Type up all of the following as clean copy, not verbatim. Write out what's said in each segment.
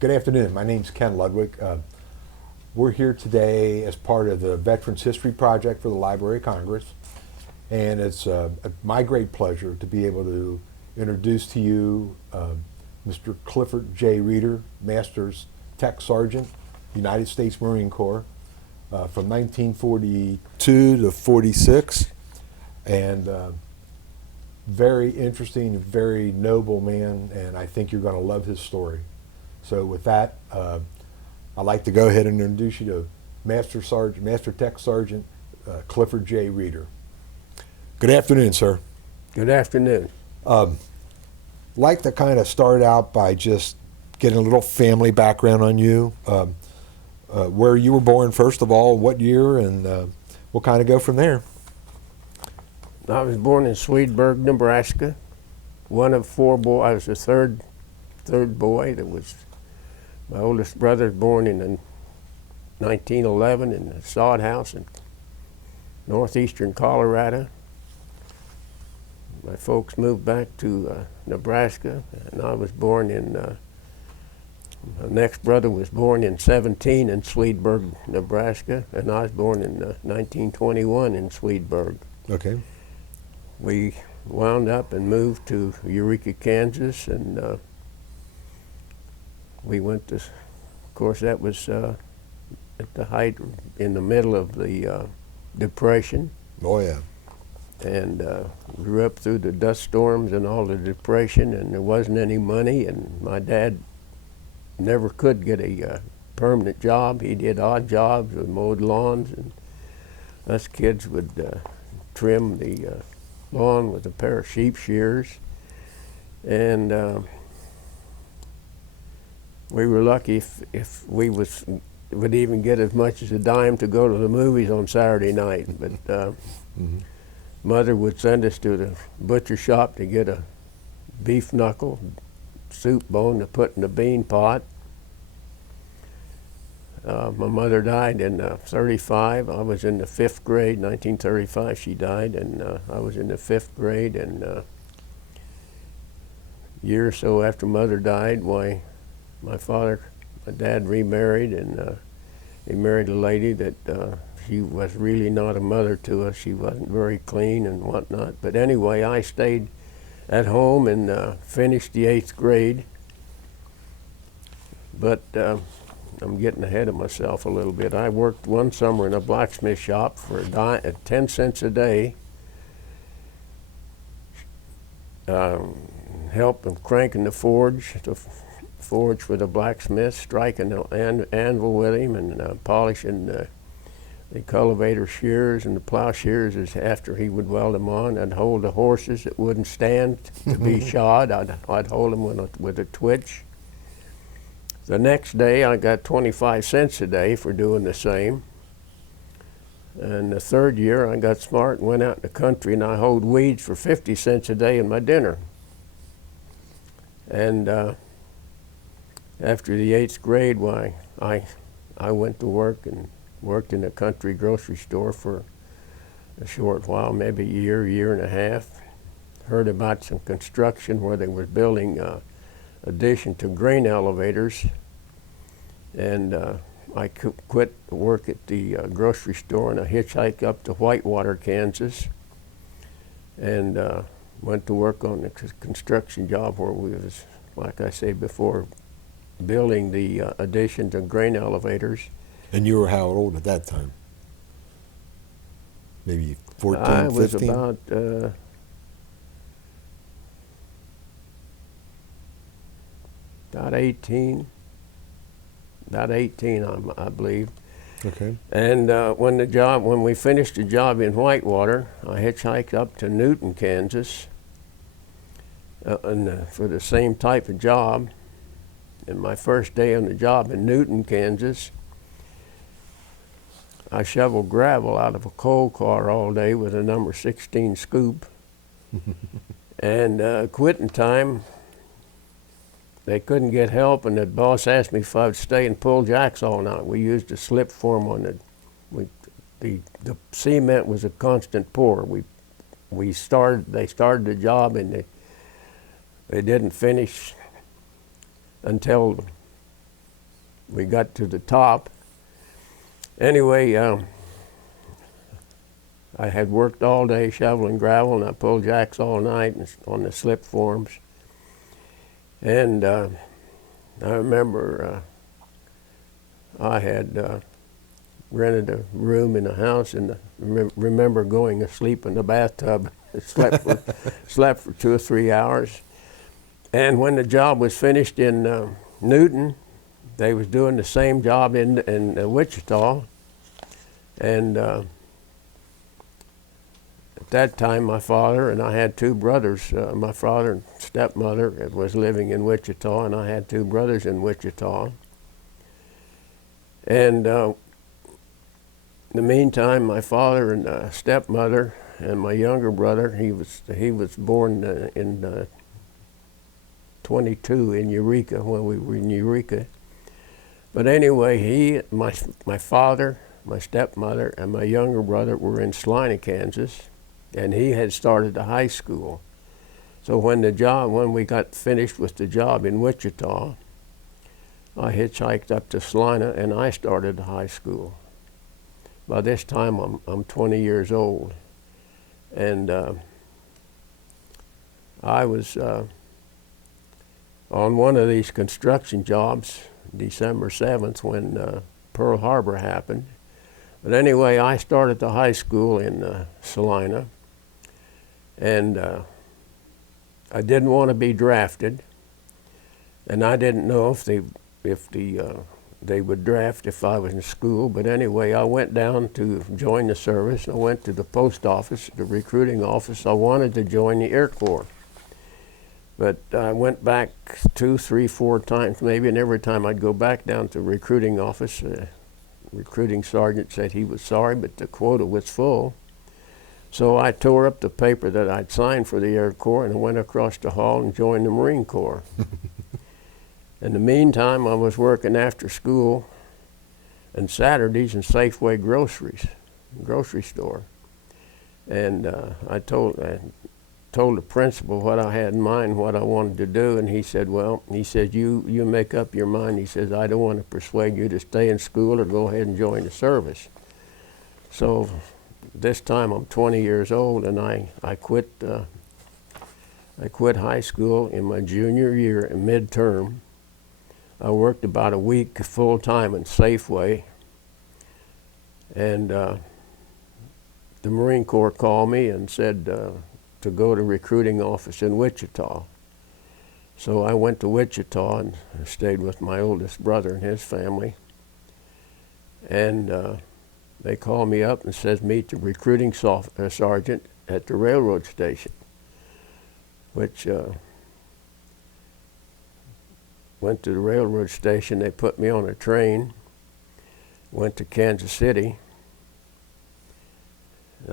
Good afternoon. My name's Ken Ludwig. We're here today as part of the Veterans History Project for the Library of Congress, and it's my great pleasure to be able to introduce to you Mr. Clifford J. Reeder, Master's Tech Sergeant, United States Marine Corps, from 1942 to 46, and very interesting, very noble man, and I think you're going to love his story. So with that, I'd like to go ahead and introduce you to Master Tech Sergeant Clifford J. Reeder. Good afternoon, sir. Good afternoon. Like to kind of start out by just getting a little family background on you, where you were born first of all, what year, and we'll kind of go from there. I was born in Swedesburg, Nebraska. One of four boys. I was the third boy. That was my oldest brother, was born in 1911 in the sod house in northeastern Colorado. My folks moved back to Nebraska, and I was born in. My next brother was born in 17 in Swedesburg, Nebraska, and I was born in 1921 in Swedesburg. Okay. We wound up and moved to Eureka, Kansas, and we went to, of course, that was at the height, in the middle of the Depression. Oh, yeah. And grew up through the dust storms and all the Depression, and there wasn't any money, and my dad never could get a permanent job. He did odd jobs, and mowed lawns, and us kids would trim the lawn with a pair of sheep shears. And we were lucky if we would even get as much as a dime to go to the movies on Saturday night. But Mother would send us to the butcher shop to get a beef knuckle, soup bone to put in the bean pot. My mother died in 35. I was in the 5th grade, 1935 she died, and I was in the 5th grade, and a year or so after Mother died, why, my dad remarried, and he married a lady that she was really not a mother to us. She wasn't very clean and whatnot. But anyway, I stayed at home and finished the 8th grade. But I'm getting ahead of myself a little bit. I worked one summer in a blacksmith shop for 10 cents a day, helping cranking the forge for the blacksmith, striking the anvil with him, and polishing the cultivator shears and the plow shears after he would weld them on. I'd hold the horses that wouldn't stand to be shod. I'd hold them with a twitch. The next day I got 25 cents a day for doing the same. And the third year I got smart and went out in the country, and I hoed weeds for 50 cents a day in my dinner. And after the 8th grade, why, I went to work and worked in a country grocery store for a short while, maybe a year and a half. Heard about some construction where they were building addition to grain elevators, and I quit work at the grocery store, and I hitchhiked up to Whitewater, Kansas, and went to work on a construction job where we was, like I say before, building the addition to grain elevators. And you were how old at that time? Maybe 14, 15? I was about about 18, I believe. Okay. And when we finished the job in Whitewater, I hitchhiked up to Newton, Kansas, for the same type of job. And my first day on the job in Newton, Kansas, I shoveled gravel out of a coal car all day with a number 16 scoop. And quitting time, they couldn't get help, and the boss asked me if I would stay and pull jacks all night. We used a slip form on it. The cement was a constant pour. They started the job, and they didn't finish until we got to the top. Anyway, I had worked all day shoveling gravel, and I pulled jacks all night on the slip forms. And I remember I had rented a room in the house, and remember going to sleep in the bathtub. Slept for 2 or 3 hours. And when the job was finished in Newton, they was doing the same job in Wichita. And at that time, my father and I had 2 brothers. My father and stepmother was living in Wichita, and I had 2 brothers in Wichita. And in the meantime, my father and stepmother and my younger brother, he was born in 22 in Eureka, when we were in Eureka. But anyway, my father, my stepmother, and my younger brother were in Salina, Kansas, and he had started the high school. So when we got finished with the job in Wichita, I hitchhiked up to Salina, and I started the high school. By this time, I'm 20 years old, and I was on one of these construction jobs, December 7th, when Pearl Harbor happened. But anyway, I started the high school in Salina, and I didn't want to be drafted, and I didn't know if they would draft if I was in school. But anyway, I went down to join the service. I went to the post office, the recruiting office. I wanted to join the Air Corps. But I went back 2, 3, 4 times maybe, and every time I'd go back down to the recruiting office, recruiting sergeant said he was sorry, but the quota was full. So I tore up the paper that I'd signed for the Air Corps, and I went across the hall and joined the Marine Corps. In the meantime, I was working after school and Saturdays in Safeway grocery store. And I told the principal what I had in mind, what I wanted to do, and he said, well, you make up your mind. He says, I don't want to persuade you to stay in school or go ahead and join the service. So this time I'm 20 years old, and I quit high school in my junior year in midterm. I worked about a week full-time in Safeway, and the Marine Corps called me and said to go to recruiting office in Wichita. So I went to Wichita and stayed with my oldest brother and his family. And they called me up and says, meet the recruiting sergeant at the railroad station, which went to the railroad station. They put me on a train, went to Kansas City.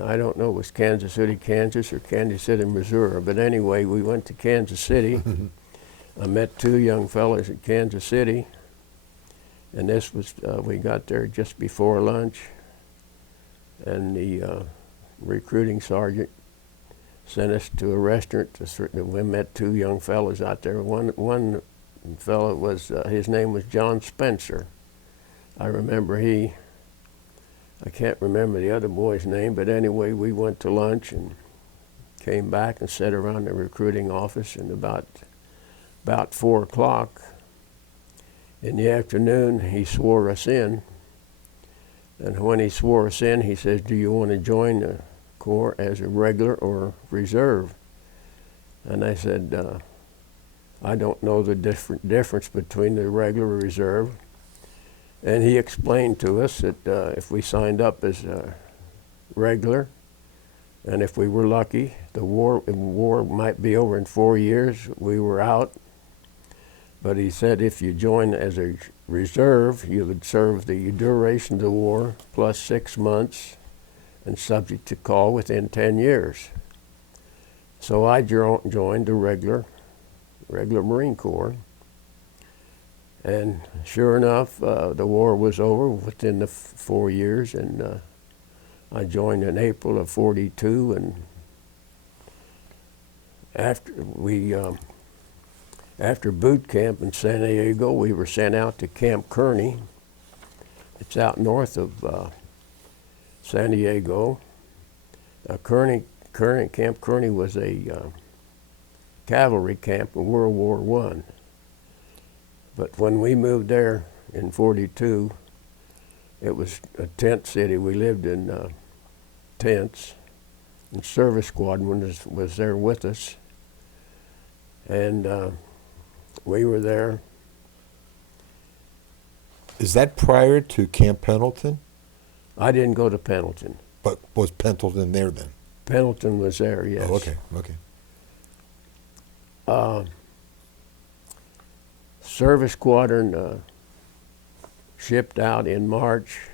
I don't know if it was Kansas City, Kansas, or Kansas City, Missouri, but anyway, we went to Kansas City. I met 2 young fellows in Kansas City, and this was, we got there just before lunch, and the recruiting sergeant sent us to a restaurant. We met 2 young fellows out there. One fellow was, his name was John Spencer. I remember I can't remember the other boy's name, but anyway, we went to lunch and came back and sat around the recruiting office, and about 4 o'clock in the afternoon, he swore us in. And when he swore us in, he says, do you want to join the Corps as a regular or reserve? And I said, I don't know the difference between the regular and reserve. And he explained to us that if we signed up as regular, and if we were lucky, the war might be over in 4 years, we were out. But he said if you join as a reserve, you would serve the duration of the war plus 6 months and subject to call within 10 years. So I joined the regular Marine Corps. And sure enough, the war was over within the 4 years, and I joined in April of '42. And after After boot camp in San Diego, we were sent out to Camp Kearney. It's out north of San Diego. Camp Kearney was a cavalry camp in World War I. But when we moved there in '42, it was a tent city. We lived in tents, and service squadron was there with us. And we were there. Is that prior to Camp Pendleton? I didn't go to Pendleton. But was Pendleton there then? Pendleton was there, yes. Oh, okay, okay. Service squadron shipped out in March.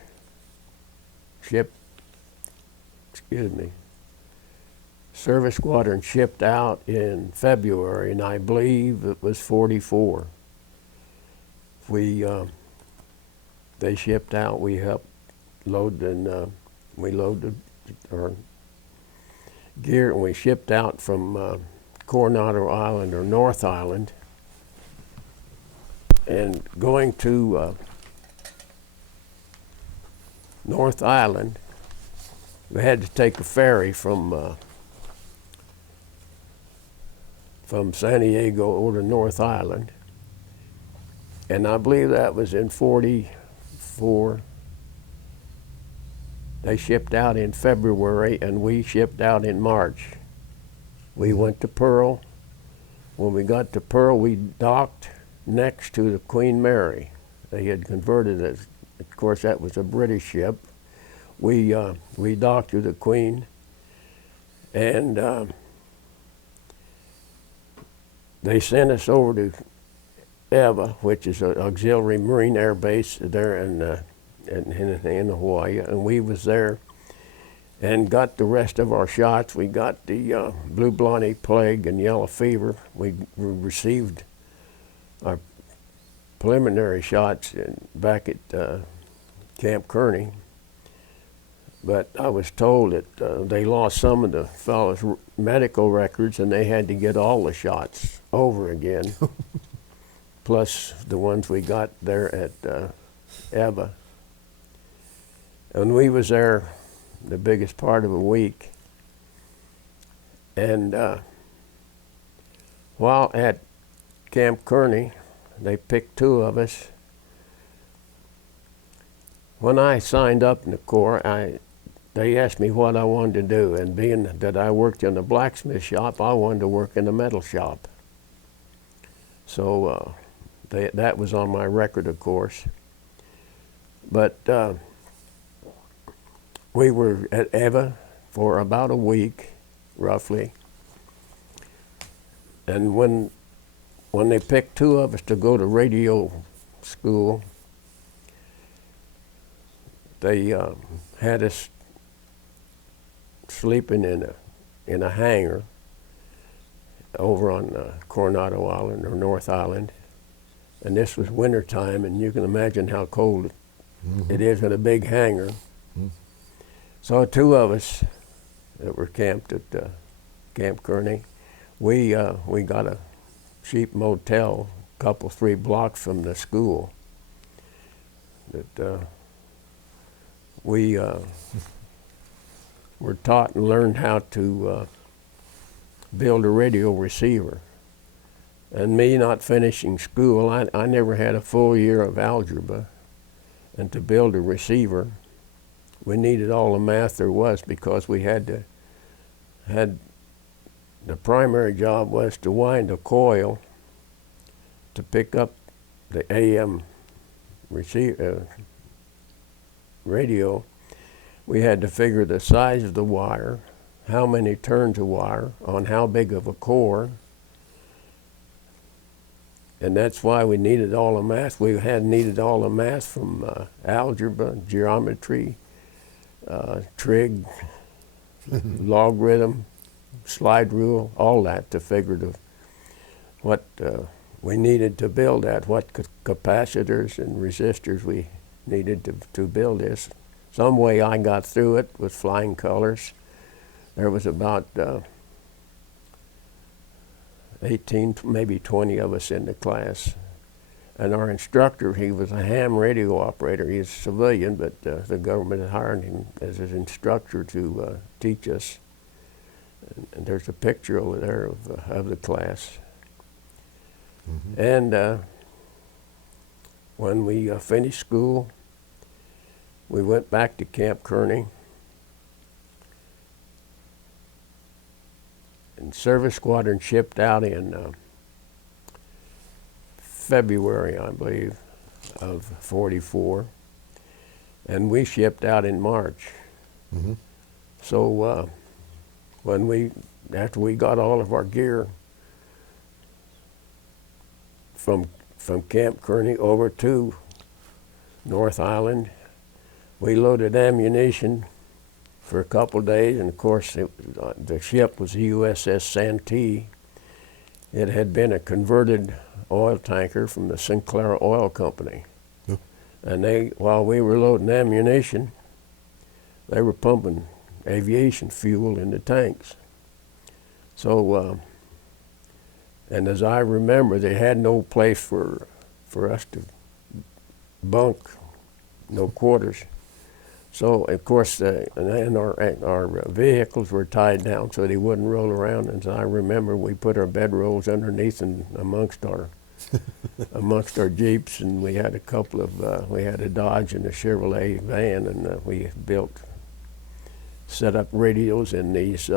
Service squadron shipped out in February, and I believe it was 44. They shipped out. We helped load, and we loaded our gear, and we shipped out from Coronado Island, or North Island, and going to North Island, we had to take a ferry from San Diego over to North Island, and I believe that was in '44. They shipped out in February, and we shipped out in March. We went to Pearl. When we got to Pearl, we docked next to the Queen Mary. They had converted it. Of course, that was a British ship. We docked to the Queen, and they sent us over to Eva, which is an auxiliary Marine Air Base there in Hawaii, and we was there and got the rest of our shots. We got the blue blotchy plague and yellow fever. We received our preliminary shots back at Camp Kearney, but I was told that they lost some of the fellows' medical records, and they had to get all the shots over again, plus the ones we got there at Eva. And we was there the biggest part of a week. And while at Camp Kearney, they picked 2 of us. When I signed up in the Corps, they asked me what I wanted to do, and being that I worked in the blacksmith shop, I wanted to work in the metal shop. So that was on my record, of course. But we were at Eva for about a week, roughly. And when they picked 2 of us to go to radio school, they had us sleeping in a hangar over on Coronado Island, or North Island. And this was wintertime, and you can imagine how cold it is in a big hangar. So 2 of us that were camped at Camp Kearney, we got a cheap motel a couple, 3 blocks from the school. That we were taught and learned how to build a radio receiver. And me not finishing school, I never had a full year of algebra. And to build a receiver, we needed all the math there was, because we had the primary job was to wind a coil to pick up the AM radio. We had to figure the size of the wire, how many turns of wire on how big of a core, and that's why we needed all the math. We had needed all the math from algebra, geometry, trig, logarithm, slide rule, all that to figure what we needed to build that, what capacitors and resistors we needed to build this. Some way I got through it with flying colors. There was about 18, maybe 20 of us in the class. And our instructor, he was a ham radio operator. He was a civilian, but the government had hired him as an instructor to teach us. And there's a picture over there of the class. Mm-hmm. And when we finished school, we went back to Camp Kearney. And Service Squadron shipped out in February, I believe, of '44, and we shipped out in March. Mm-hmm. So after we got all of our gear from Camp Kearney over to North Island, we loaded ammunition for a couple of days, and of course the ship was the USS Santee. It had been a converted oil tanker from the Sinclair Oil Company. Yep. And while we were loading ammunition, they were pumping aviation fuel in the tanks. So, and as I remember, they had no place for us to bunk, no quarters. So, of course, and our vehicles were tied down so they wouldn't roll around. And as I remember, we put our bedrolls underneath and amongst our Jeeps, and we had a couple of, we had a Dodge and a Chevrolet van, and we set up radios in these,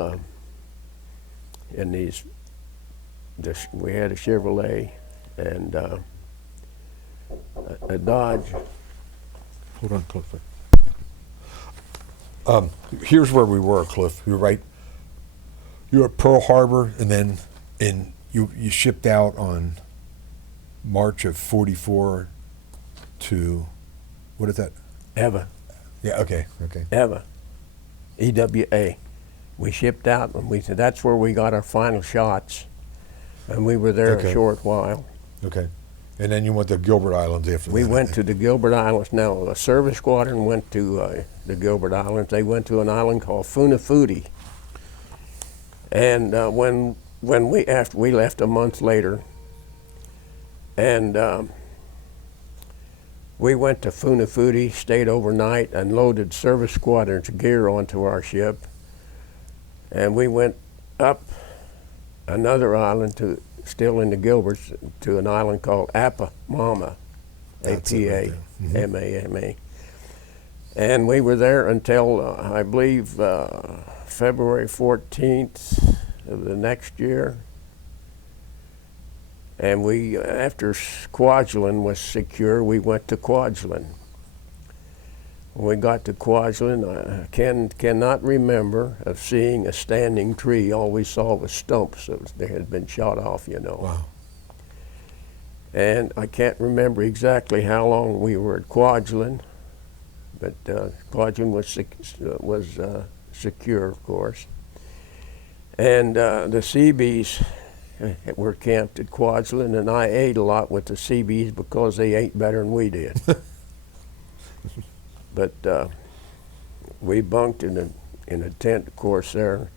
we had a Chevrolet and a Dodge. Hold on, Clifford. Here's where we were, Cliff. You're right. You were at Pearl Harbor, and then you shipped out on March of '44 to, what is that? EVA. Yeah. Okay. EVA. EWA. We shipped out, and that's where we got our final shots, and we were there Okay. a short while. Okay. And then you went to Gilbert Islands after We that. went to the Gilbert Islands. Now, a service squadron went to the Gilbert Islands. They went to an island called Funafuti. And after we left a month later, and we went to Funafuti, stayed overnight, and loaded service squadron's gear onto our ship. And we went up another island still in the Gilberts, to an island called Apamama, A-P-A-M-A-M-A. And we were there until, I believe, February 14th of the next year. And after Kwajalein was secure, we went to Kwajalein. When we got to Kwajalein, I cannot remember of seeing a standing tree. All we saw was stumps. They had been shot off, you know. Wow. And I can't remember exactly how long we were at Kwajalein, but Kwajalein was secure, of course. And the Seabees were camped at Kwajalein, and I ate a lot with the Seabees because they ate better than we did. But we bunked in a tent, of course, there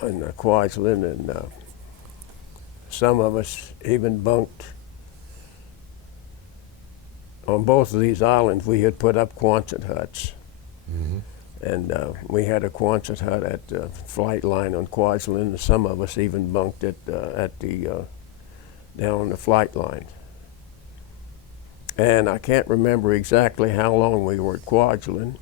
in Kwajalein, and some of us even bunked on both of these islands. We had put up Quonset huts. Mm-hmm. And we had a Quonset hut at the flight line on Kwajalein, and some of us even bunked down on the flight line. And I can't remember exactly how long we were at Kwajalein,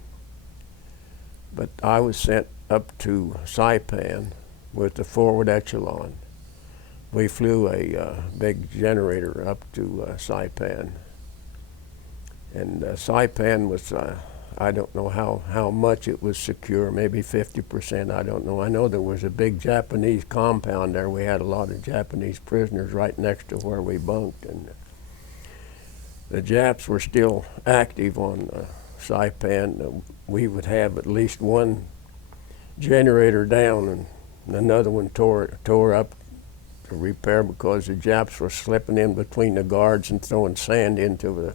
but I was sent up to Saipan with the forward echelon. We flew a big generator up to Saipan. And Saipan was, I don't know how much it was secure, maybe 50%, I don't know. I know there was a big Japanese compound there. We had a lot of Japanese prisoners right next to where we bunked. And the Japs were still active on Saipan. We would have at least one generator down and another one tore up to repair because the Japs were slipping in between the guards and throwing sand into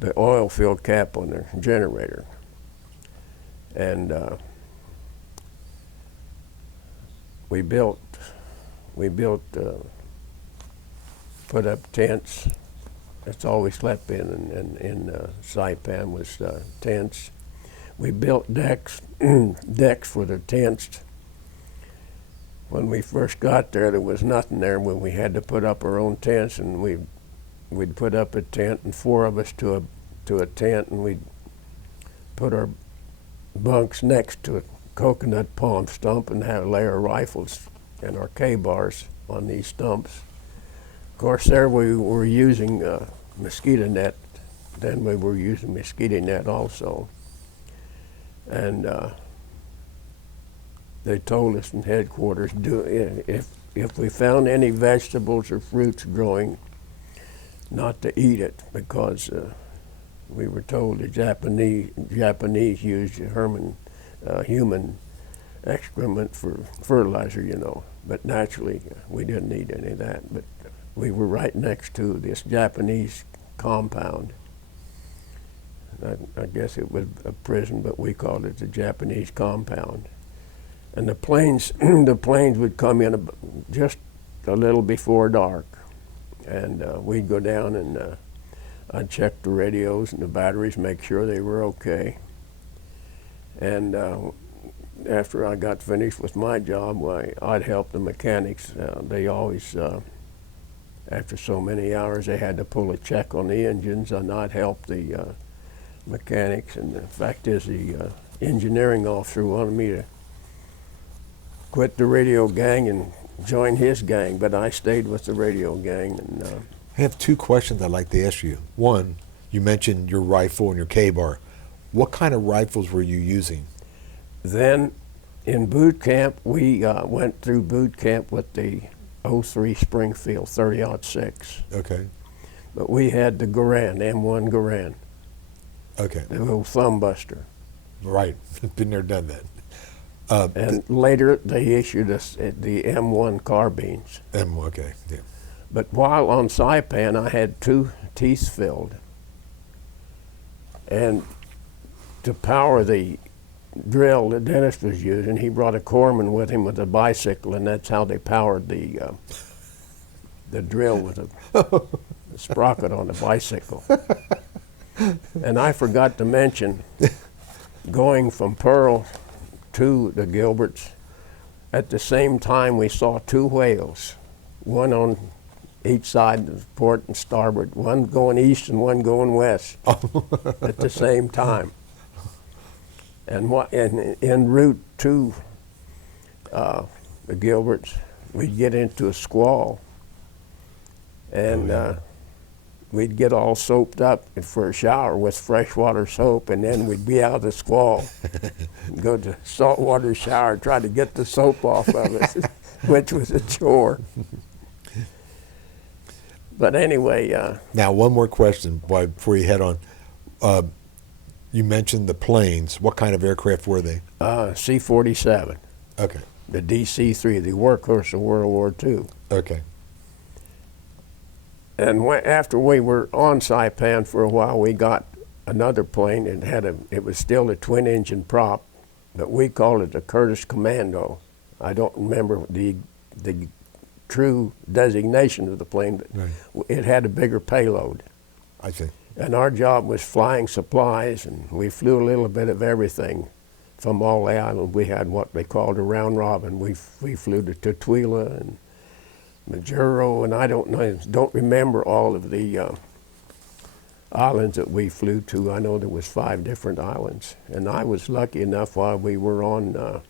the oil filled cap on their generator. And we built we built, put up tents. That's all we slept in Saipan was tents. We built decks, decks for the tents. When we first got there, there was nothing there. When we had to put up our own tents, and we'd put up a tent, and four of us to a tent, and we'd put our bunks next to a coconut palm stump and have a layer of rifles and our K-bars on these stumps. Of course, there we were using mosquito net. Then we were using mosquito net also. And they told us in headquarters, if we found any vegetables or fruits growing, not to eat it, because we were told the Japanese used human excrement for fertilizer, you know. But naturally, we didn't eat any of that. But we were right next to this Japanese compound. I guess it was a prison, but we called it the Japanese compound. And the planes, the planes would come in just a little before dark, and we'd go down and I'd check the radios and the batteries, make sure they were okay. And after I got finished with my job, I'd help the mechanics. They always, after so many hours, they had to pull a check on the engines, and I'd help the mechanics. And the fact is, the engineering officer wanted me to quit the radio gang and join his gang, but I stayed with the radio gang. And I have two questions I'd like to ask you. One, you mentioned your rifle and your K-bar. What kind of rifles were you using? Then in boot camp, we went through boot camp with the 03 Springfield 30-06. Okay. But we had the Garand, M1 Garand, Okay. the little thumb buster. Right. Been there, done that. And later they issued us the M1 carbines. Okay. Yeah. But while on Saipan, I had 2 teeth filled. And to power the drill that Dennis was using, he brought a corpsman with him with a bicycle, and that's how they powered the drill with a sprocket on the bicycle. And I forgot to mention, going from Pearl to the Gilberts, at the same time we saw 2 whales, one on each side of the port and starboard, one going east and one going west at the same time. And en route to the Gilberts, we'd get into a squall, and we'd get all soaped up for a shower with freshwater soap, and then we'd be out of the squall and go to saltwater shower, try to get the soap off of us, which was a chore. But anyway. Now, one more question before you head on. You mentioned the planes. What kind of aircraft were they? C-47. Okay. The DC-3, the workhorse of World War II. Okay. And after we were on Saipan for a while, we got another plane. It was still a twin-engine prop, but we called it the Curtiss Commando. I don't remember the true designation of the plane, but right. It had a bigger payload. I see. And our job was flying supplies, and we flew a little bit of everything from all the islands. We had what they called a round robin. We flew to Tutuila and Majuro, and I don't remember all of the islands that we flew to. I know there was 5 different islands, and I was lucky enough while we were on.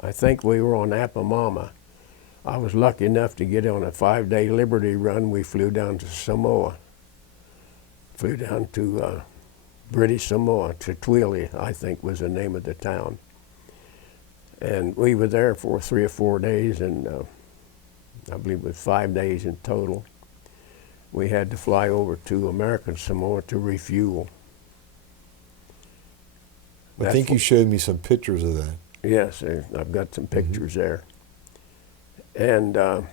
I think we were on Apamama. I was lucky enough to get on a 5-day Liberty run. We flew down to Samoa. Flew down to British Samoa, Tutuila, I think was the name of the town. And we were there for 3 or 4 days, and I believe it was 5 days in total. We had to fly over to American Samoa to refuel. I think you showed me some pictures of that. Yes, I've got some pictures there. And at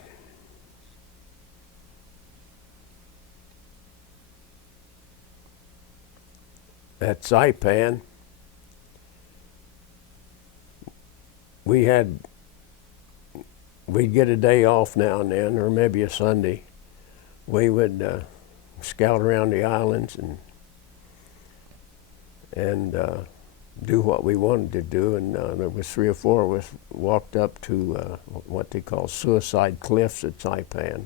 Saipan, we'd get a day off now and then, or maybe a Sunday. We would scout around the islands and do what we wanted to do. And there was 3 or 4 of us walked up to what they call Suicide Cliffs at Saipan.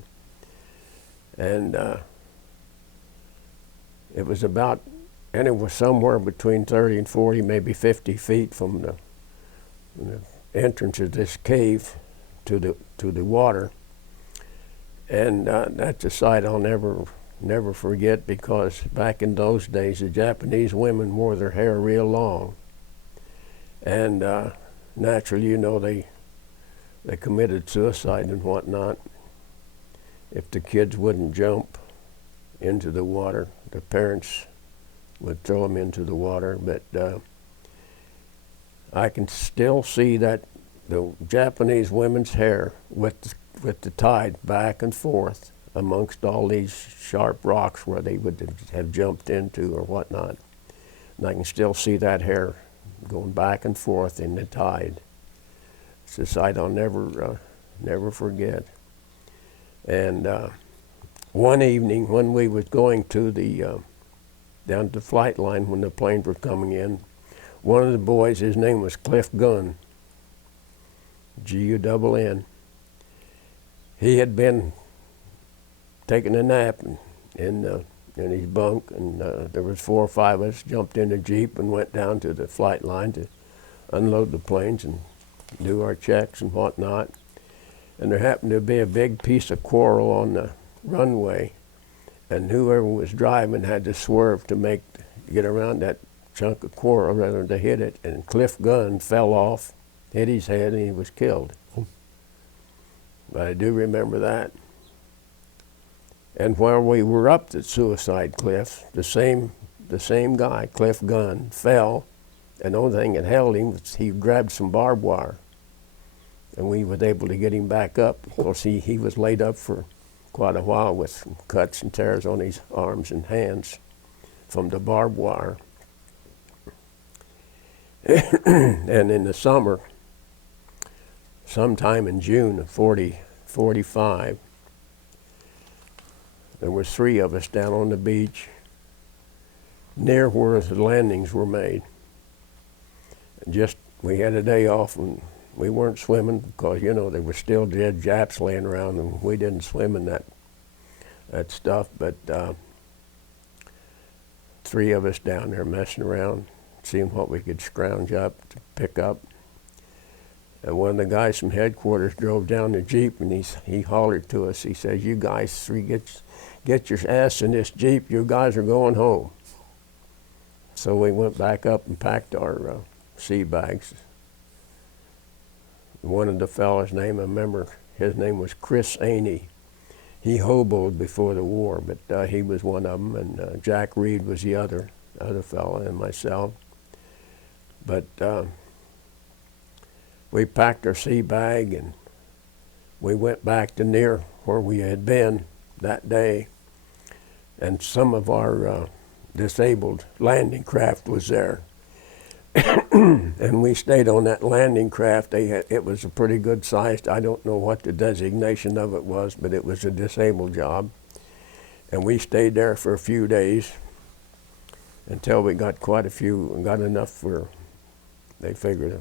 And it was somewhere between 30 and 40, maybe 50 feet from the entrance of this cave to the water. And that's a sight I'll never forget, because back in those days, the Japanese women wore their hair real long. And naturally, you know, they committed suicide and whatnot. If the kids wouldn't jump into the water, the parents would throw them into the water. But I can still see that the Japanese women's hair with the tide back and forth amongst all these sharp rocks where they would have jumped into or whatnot. And I can still see that hair going back and forth in the tide. It's a sight I'll never forget. And one evening when we was going to down to the flight line when the planes were coming in, one of the boys, his name was Clifford, G-U-N-N. He had been taking a nap in his bunk, and there was 4 or 5 of us jumped in a Jeep and went down to the flight line to unload the planes and do our checks and whatnot. And there happened to be a big piece of coral on the runway, and whoever was driving had to swerve to get around that chunk of coral rather than to hit it, and Clifford fell off, hit his head, and he was killed. But I do remember that. And while we were up the Suicide Cliffs, the same guy, Clifford, fell, and the only thing that held him was he grabbed some barbed wire, and we were able to get him back up. Of course, he was laid up for quite a while with some cuts and tears on his arms and hands from the barbed wire. And in the summer, sometime in June of 45, there were 3 of us down on the beach near where the landings were made. And we had a day off, and we weren't swimming because, you know, there were still dead Japs laying around, and we didn't swim in that stuff. But 3 of us down there messing around, seeing what we could scrounge up to pick up. And one of the guys from headquarters drove down the Jeep, and he hollered to us. He says, "You guys 3, get your ass in this Jeep. You guys are going home." So we went back up and packed our sea bags. One of the fellas' name, I remember, his name was Chris Aney. He hoboed before the war, but he was one of them, and Jack Reed was the other fella, and myself. But we packed our sea bag, and we went back to near where we had been that day, and some of our disabled landing craft was there. And we stayed on that landing craft. It was a pretty good sized, I don't know what the designation of it was, but it was a disabled job. And we stayed there for a few days until we got quite a few, and got enough for, they figured,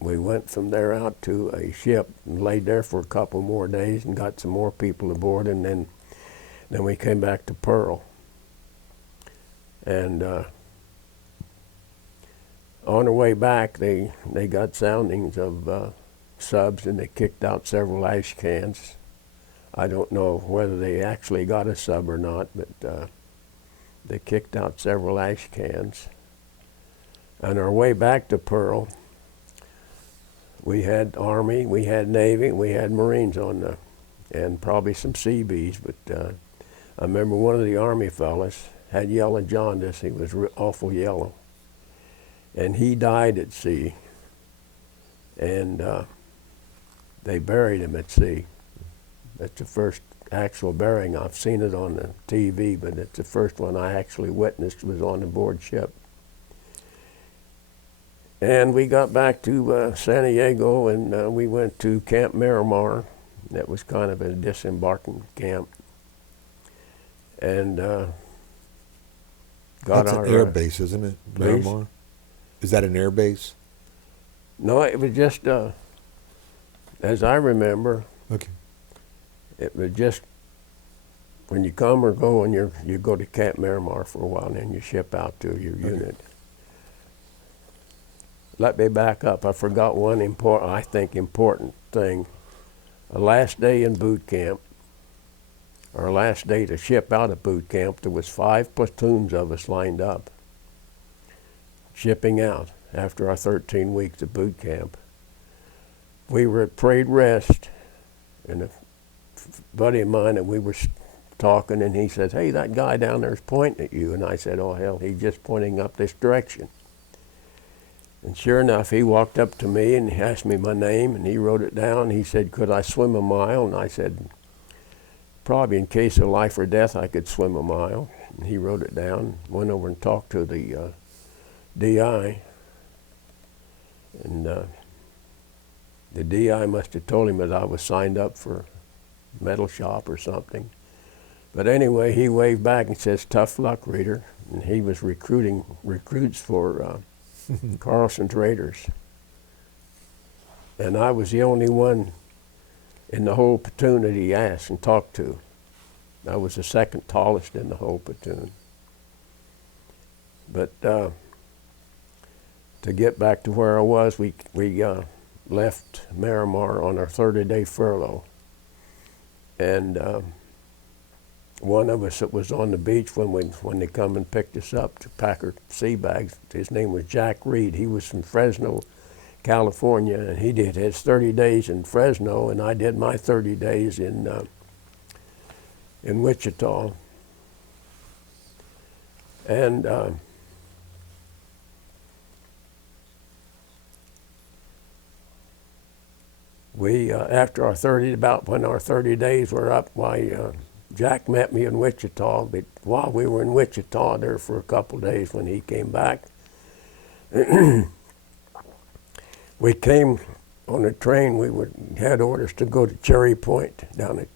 we went from there out to a ship and laid there for a couple more days and got some more people aboard, and then we came back to Pearl. And on our way back, they got soundings of subs, and they kicked out several ash cans. I don't know whether they actually got a sub or not, but they kicked out several ash cans. On our way back to Pearl, we had Army, we had Navy, we had Marines and probably some Seabees, but I remember one of the Army fellas had yellow jaundice. He was awful yellow. And he died at sea, and they buried him at sea. That's the first actual burying. I've seen it on the TV, but it's the first one I actually witnessed was on the board ship. And we got back to San Diego, and we went to Camp Miramar. That was kind of a disembarking camp. And got That's our an air base, isn't it? base. Miramar? Is that an air base? No, it was just, as I remember, Okay. it was just when you come or go, and you go to Camp Miramar for a while, and then you ship out to your unit. Let me back up. I forgot one important thing. The last day in boot camp, our last day to ship out of boot camp, there was 5 platoons of us lined up, shipping out after our 13 weeks of boot camp. We were at Parade Rest, and a buddy of mine, and we were talking, and he says, "Hey, that guy down there is pointing at you." And I said, "Oh, hell, he's just pointing up this direction." And sure enough, he walked up to me and he asked me my name, and he wrote it down. He said, "Could I swim a mile?" And I said, "Probably in case of life or death, I could swim a mile." And he wrote it down, went over and talked to the DI. And the DI must have told him that I was signed up for metal shop or something. But anyway, he waved back and says, "Tough luck, Reader." And he was recruiting recruits for Carlson's Raiders. And I was the only one in the whole platoon that he asked and talked to. I was the second tallest in the whole platoon. But to get back to where I was, we left Miramar on our 30-day furlough. And one of us that was on the beach when they come and picked us up to pack our sea bags, his name was Jack Reed. He was from Fresno, California, and he did his 30 days in Fresno, and I did my 30 days in Wichita. And we, after our 30, about when our 30 days were up, Jack met me in Wichita, but while we were in Wichita there for a couple days when he came back, we came on a train. We had orders to go to Cherry Point down at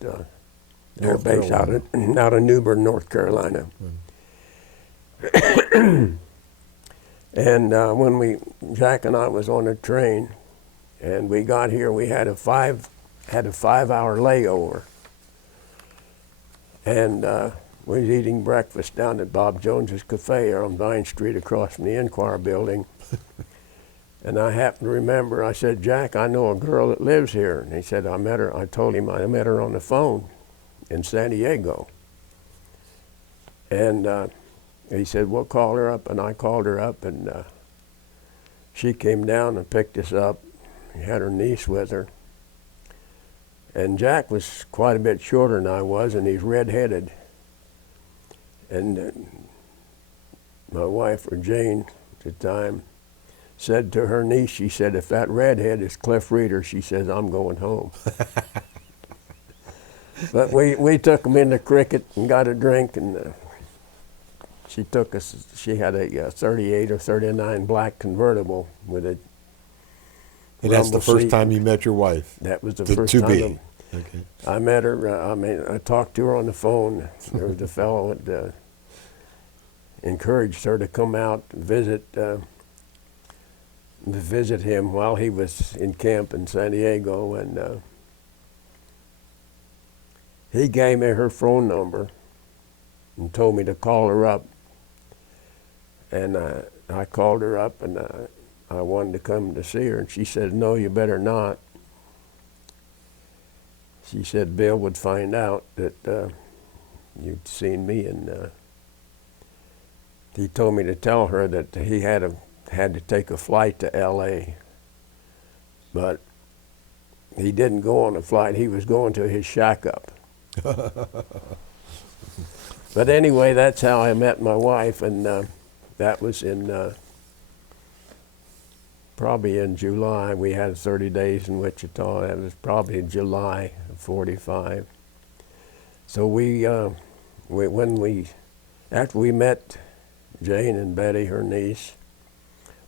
their base out of New Bern, North Carolina. And when Jack and I was on a train, and we got here, we had a 5-hour layover. And we was eating breakfast down at Bob Jones's Cafe on Vine Street across from the Inquirer building. And I happened to remember, I said, "Jack, I know a girl that lives here." And he said, I told him I met her on the phone in San Diego. And he said, "We'll call her up." And I called her up, and she came down and picked us up. She had her niece with her. And Jack was quite a bit shorter than I was, and he's red-headed. And my wife, or Jane at the time, said to her niece, she said, "If that redhead is Cliff Reader," she says, "I'm going home." But we took them into Cricket and got a drink, and she took us. She had a 38 or 39 black convertible with a. And that's the first time you met your wife? That was the first time Okay. I met her. I talked to her on the phone. There was a fellow that encouraged her to come out and visit him while he was in camp in San Diego, and he gave me her phone number and told me to call her up. And I called her up, and I wanted to come to see her, and she said, "No, you better not." She said Bill would find out that you'd seen me, and he told me to tell her that he had to take a flight to L.A., but he didn't go on a flight. He was going to his shack-up. But anyway, that's how I met my wife, and that was probably in July. We had 30 days in Wichita. That was probably in July of '45. So after we met Jane and Betty, her niece,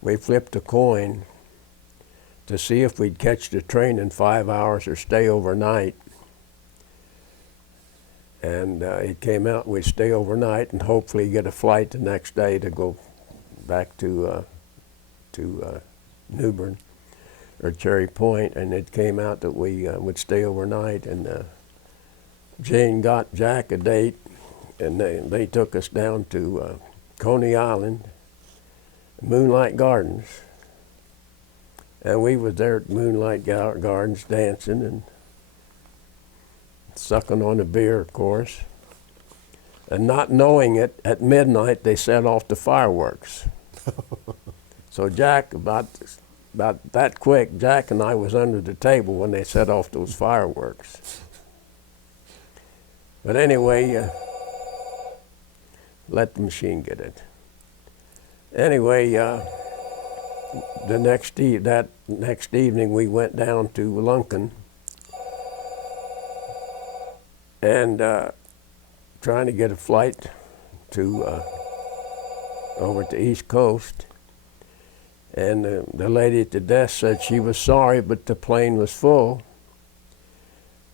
we flipped a coin to see if we'd catch the train in 5 hours or stay overnight. And it came out we'd stay overnight and hopefully get a flight the next day to go back to New Bern or Cherry Point. And it came out that we would stay overnight. And Jane got Jack a date, and they took us down to Coney Island, Moonlight Gardens. And we was there at Moonlight Gardens dancing and sucking on a beer, of course. And not knowing it, at midnight they set off the fireworks. So Jack, about that quick, Jack and I was under the table when they set off those fireworks. But anyway, let the machine get it. Anyway, that next evening we went down to Lunkin and trying to get a flight to over to East Coast. And the lady at the desk said she was sorry, but the plane was full.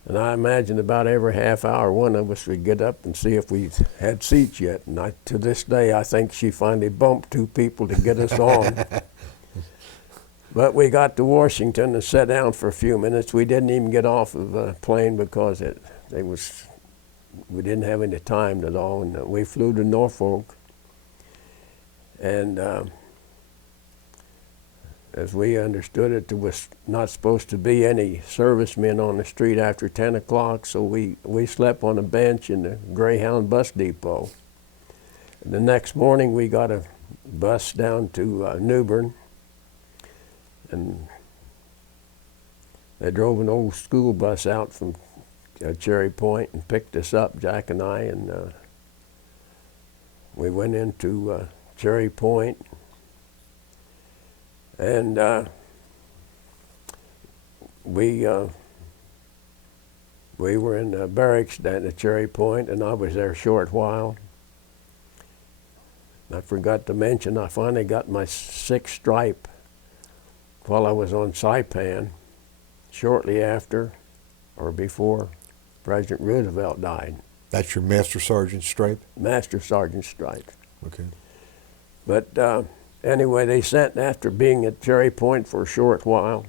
And I imagined about every half hour one of us would get up and see if we had seats yet. And to this day, I think she finally bumped 2 people to get us on. But we got to Washington and sat down for a few minutes. We didn't even get off of the plane because we didn't have any time at all. And we flew to Norfolk. And as we understood it, there was not supposed to be any servicemen on the street after 10 o'clock, so we slept on a bench in the Greyhound bus depot. And the next morning we got a bus down to New Bern, and they drove an old school bus out from Cherry Point and picked us up, Jack and I, and we went into Cherry Point. And we were in barracks down at Cherry Point, and I was there a short while. I forgot to mention, I finally got my 6th stripe while I was on Saipan, shortly after or before President Roosevelt died. That's your Master Sergeant stripe? Master Sergeant stripe. Okay. But anyway, they sent, after being at Cherry Point for a short while,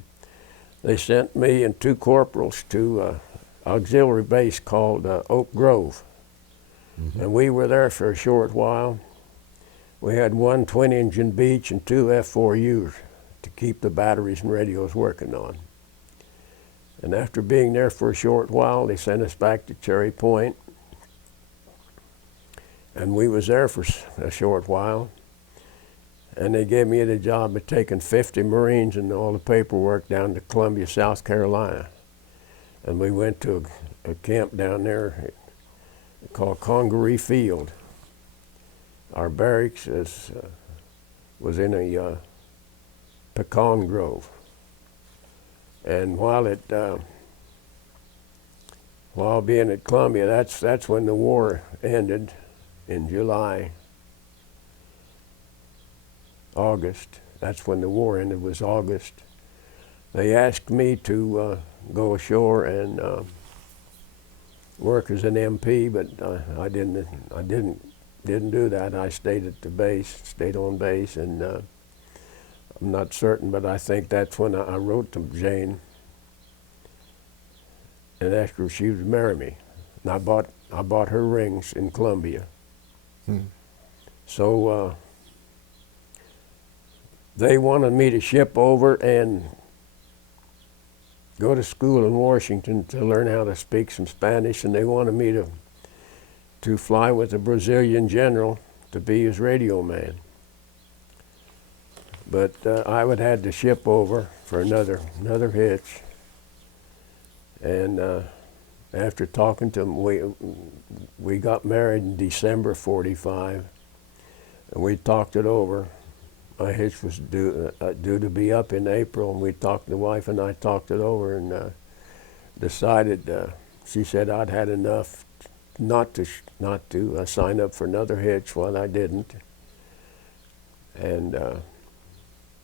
they sent me and 2 corporals to auxiliary base called Oakgrove. Mm-hmm. And we were there for a short while. We had 1 twin-engine Beech and 2 F4Us to keep the batteries and radios working on. And after being there for a short while, they sent us back to Cherry Point. And we was there for a short while. And they gave me the job of taking 50 Marines and all the paperwork down to Columbia, South Carolina. And we went to a camp down there called Congaree Field. Our barracks was in a pecan grove. And while being at Columbia, that's when the war ended in July. August. That's when the war ended, was August. They asked me to go ashore and work as an MP, but I didn't do that. I stayed at the base, stayed on base, and I'm not certain, but I think that's when I wrote to Jane and asked her if she would marry me. And I bought her rings in Columbia. So they wanted me to ship over and go to school in Washington to learn how to speak some Spanish, and they wanted me to fly with a Brazilian general to be his radio man. But I would have to ship over for another hitch. And after talking to him, we got married in December '45, and we talked it over. My hitch was due to be up in April, and the wife and I talked it over and decided. She said I'd had enough not to sign up for another hitch. Well, I didn't, and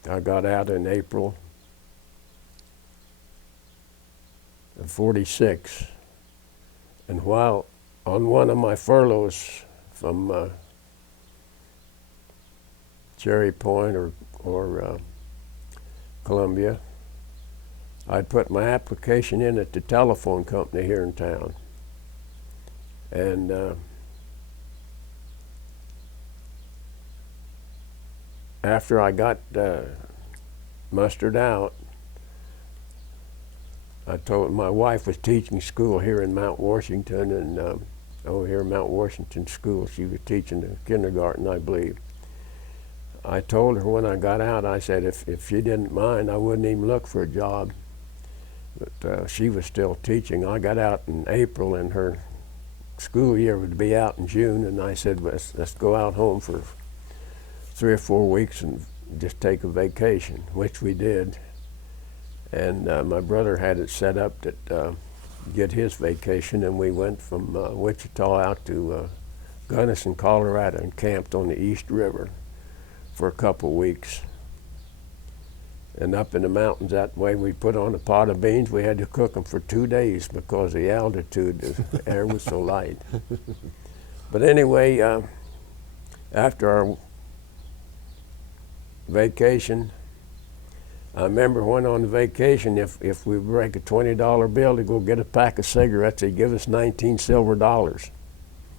I got out in April of '46, and while on one of my furloughs from Cherry Point or Columbia, I'd put my application in at the telephone company here in town. And after I got mustered out, I told my wife was teaching school here in Mount Washington, and here in Mount Washington School, she was teaching the kindergarten, I believe. I told her when I got out, I said if she didn't mind, I wouldn't even look for a job. But she was still teaching. I got out in April, and her school year would be out in June, and I said, let's go out home for 3 or 4 weeks and just take a vacation, which we did. And my brother had it set up that get his vacation, and we went from Wichita out to Gunnison, Colorado, and camped on the East River for a couple weeks. And up in the mountains that way, we put on a pot of beans. We had to cook them for 2 days because the altitude, the air was so light. But anyway, after our vacation, I remember when on vacation, if we break a $20 bill to go get a pack of cigarettes, they'd give us 19 silver dollars.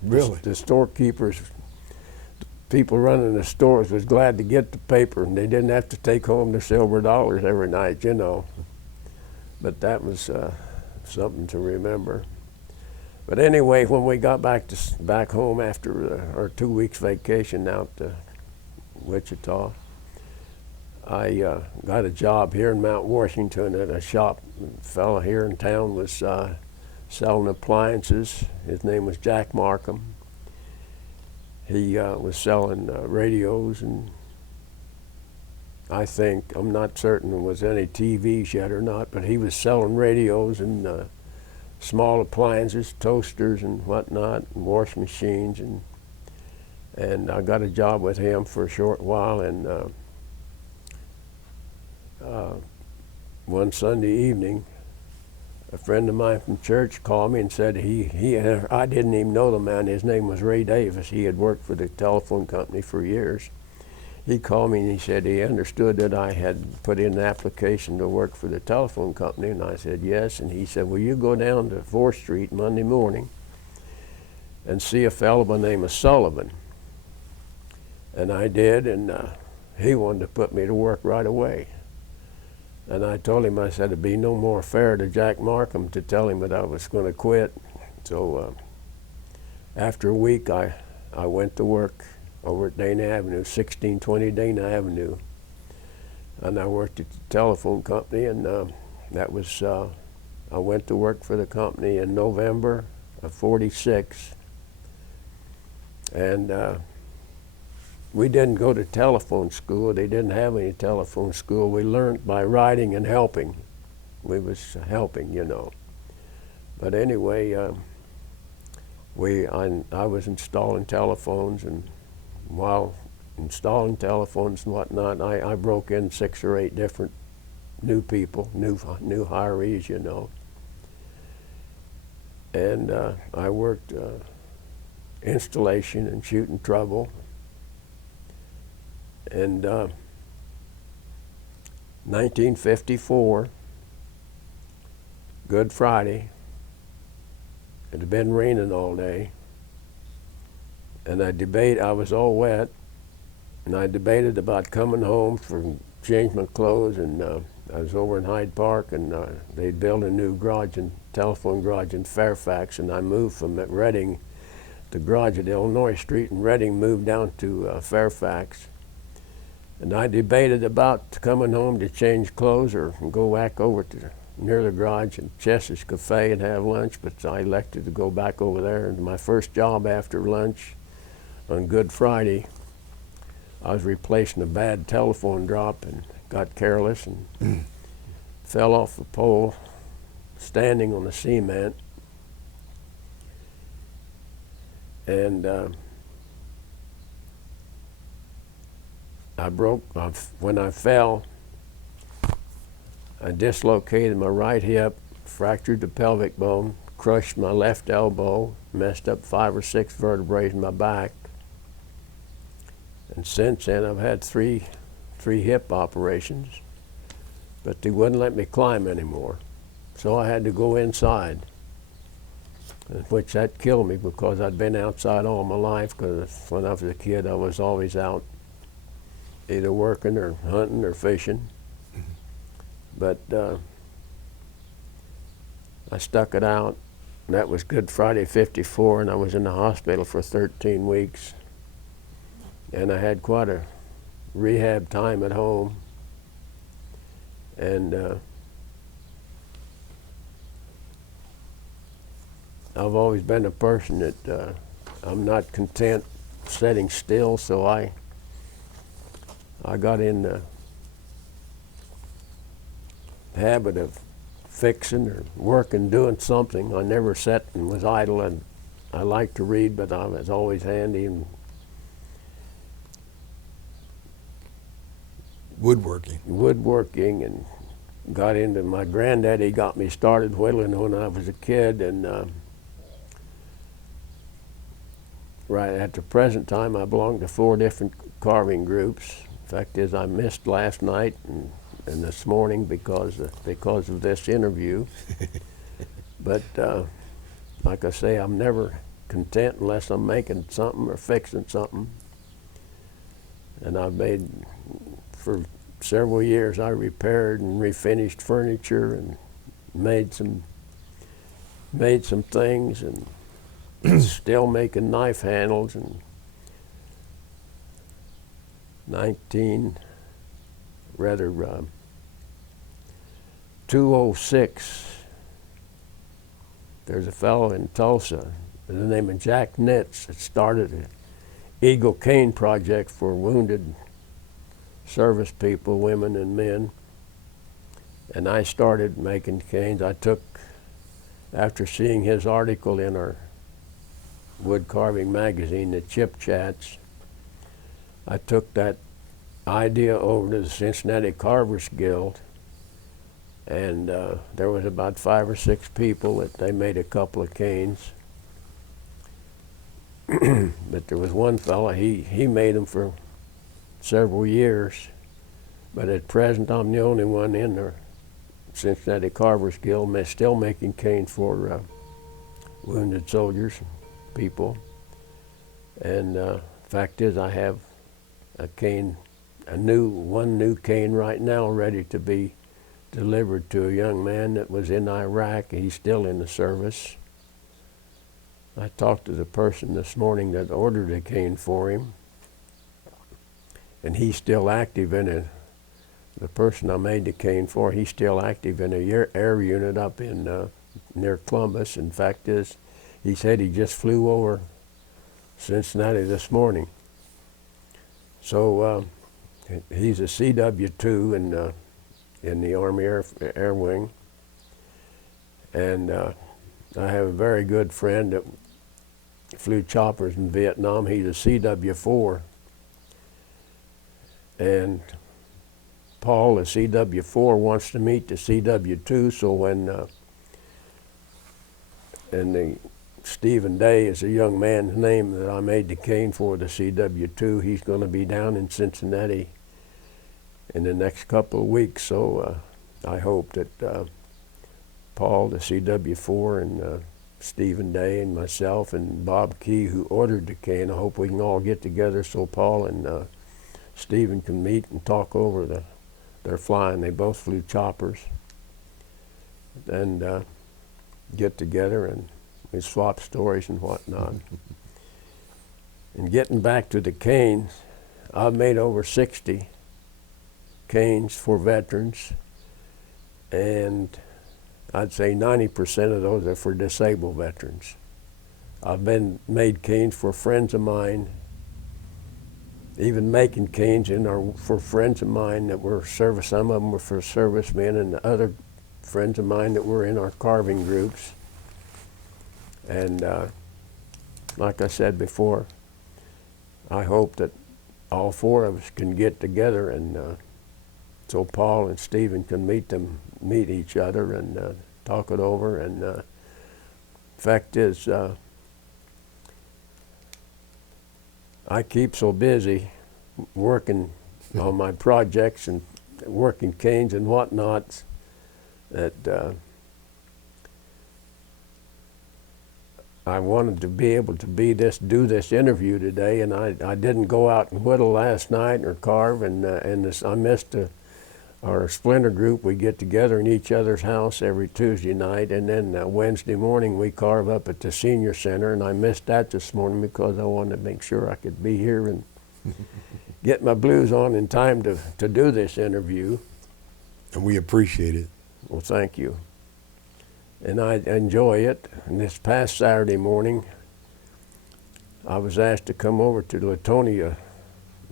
Really? The storekeepers, people running the stores was glad to get the paper, and they didn't have to take home the silver dollars every night, you know. But that was something to remember. But anyway, when we got back home after our 2 weeks vacation out to Wichita, I got a job here in Mount Washington at a shop. A fellow here in town was selling appliances. His name was Jack Markham. He was selling radios, and I think, I'm not certain there was any TVs yet or not, but he was selling radios and small appliances, toasters and whatnot, and wash machines, and I got a job with him for a short while, and one Sunday evening, a friend of mine from church called me and said I didn't even know the man. His name was Ray Davis. He had worked for the telephone company for years. He called me and he said he understood that I had put in an application to work for the telephone company, and I said yes. And he said, will you go down to 4th Street Monday morning and see a fellow by the name of Sullivan? And I did, and he wanted to put me to work right away. And I told him, I said, it'd be no more fair to Jack Markham to tell him that I was going to quit. So after a week, I went to work over at Dana Avenue, 1620 Dana Avenue. And I worked at the telephone company, and that was, I went to work for the company in November of '46. And we didn't go to telephone school. They didn't have any telephone school. We learned by writing and helping. We was helping, you know. But anyway, I was installing telephones, and while installing telephones and whatnot, I broke in 6 or 8 different new people, new hirees, you know. And I worked installation and shooting trouble. And 1954, Good Friday, it had been raining all day, and I was all wet, and I debated about coming home for change my clothes, and I was over in Hyde Park, and they'd built a new telephone garage in Fairfax, and I moved from Reading, the garage at Illinois Street, and Reading moved down to Fairfax. And I debated about coming home to change clothes or go back over to near the garage in Chess's Cafe and have lunch, but I elected to go back over there. And my first job after lunch on Good Friday, I was replacing a bad telephone drop and got careless and fell off the pole, standing on the cement. And when I fell, I dislocated my right hip, fractured the pelvic bone, crushed my left elbow, messed up 5 or 6 vertebrae in my back. And since then, I've had three hip operations, but they wouldn't let me climb anymore. So I had to go inside, which that killed me because I'd been outside all my life, because when I was a kid, I was always out either working or hunting or fishing. But I stuck it out. That was Good Friday '54, and I was in the hospital for 13 weeks. And I had quite a rehab time at home. And I've always been a person that I'm not content sitting still, so I got in the habit of fixing or working, doing something. I never sat and was idle, and I like to read, but I was always handy. And woodworking, and got into, my granddaddy got me started whittling when I was a kid, and right at the present time I belong to 4 different carving groups. Fact is, I missed last night and this morning because of this interview. But like I say, I'm never content unless I'm making something or fixing something. And I've made, for several years, I repaired and refinished furniture and made some things, and still making knife handles. And 206, there's a fellow in Tulsa by the name of Jack Nitz that started an Eagle Cane project for wounded service people, women and men. And I started making canes. I took, after seeing his article in our wood carving magazine, the Chip Chats, I took that idea over to the Cincinnati Carvers Guild, and there was about 5 or 6 people that they made a couple of canes. But there was one fella, he made them for several years, but at present I'm the only one in the Cincinnati Carvers Guild still making canes for wounded soldiers, people. And fact is, I have a cane, one new cane right now ready to be delivered to a young man that was in Iraq. He's still in the service. I talked to the person this morning that ordered a cane for him, and he's still active in it. The person I made the cane for, he's still active in a air unit up in near Columbus. In fact is, he said he just flew over Cincinnati this morning. So he's a CW2 in the Army Air Wing. And I have a very good friend that flew choppers in Vietnam. He's a CW4. And Paul, the CW4, wants to meet the CW2, so when, Stephen Day is a young man's name that I made the cane for, the CW2. He's going to be down in Cincinnati in the next couple of weeks, so I hope that Paul, the CW4, and Stephen Day and myself and Bob Key, who ordered the cane, I hope we can all get together so Paul and Stephen can meet and talk over their flying. They both flew choppers. And get together and we swap stories and whatnot. And getting back to the canes, I've made over 60 canes for veterans, and I'd say 90% of those are for disabled veterans. I've made canes for friends of mine, even making canes for friends of mine that were service. Some of them were for servicemen, and the other friends of mine that were in our carving groups. And like I said before, I hope that all four of us can get together, and so Paul and Stephen can meet each other and talk it over. And fact is, I keep so busy working on my projects and working canes and whatnots that I wanted to be able to do this interview today, and I didn't go out and whittle last night or carve, and I missed our splinter group. We get together in each other's house every Tuesday night, and then Wednesday morning we carve up at the senior center, and I missed that this morning because I wanted to make sure I could be here and get my blues on in time to do this interview. And we appreciate it. Well, thank you. And I enjoy it. And this past Saturday morning, I was asked to come over to Latonia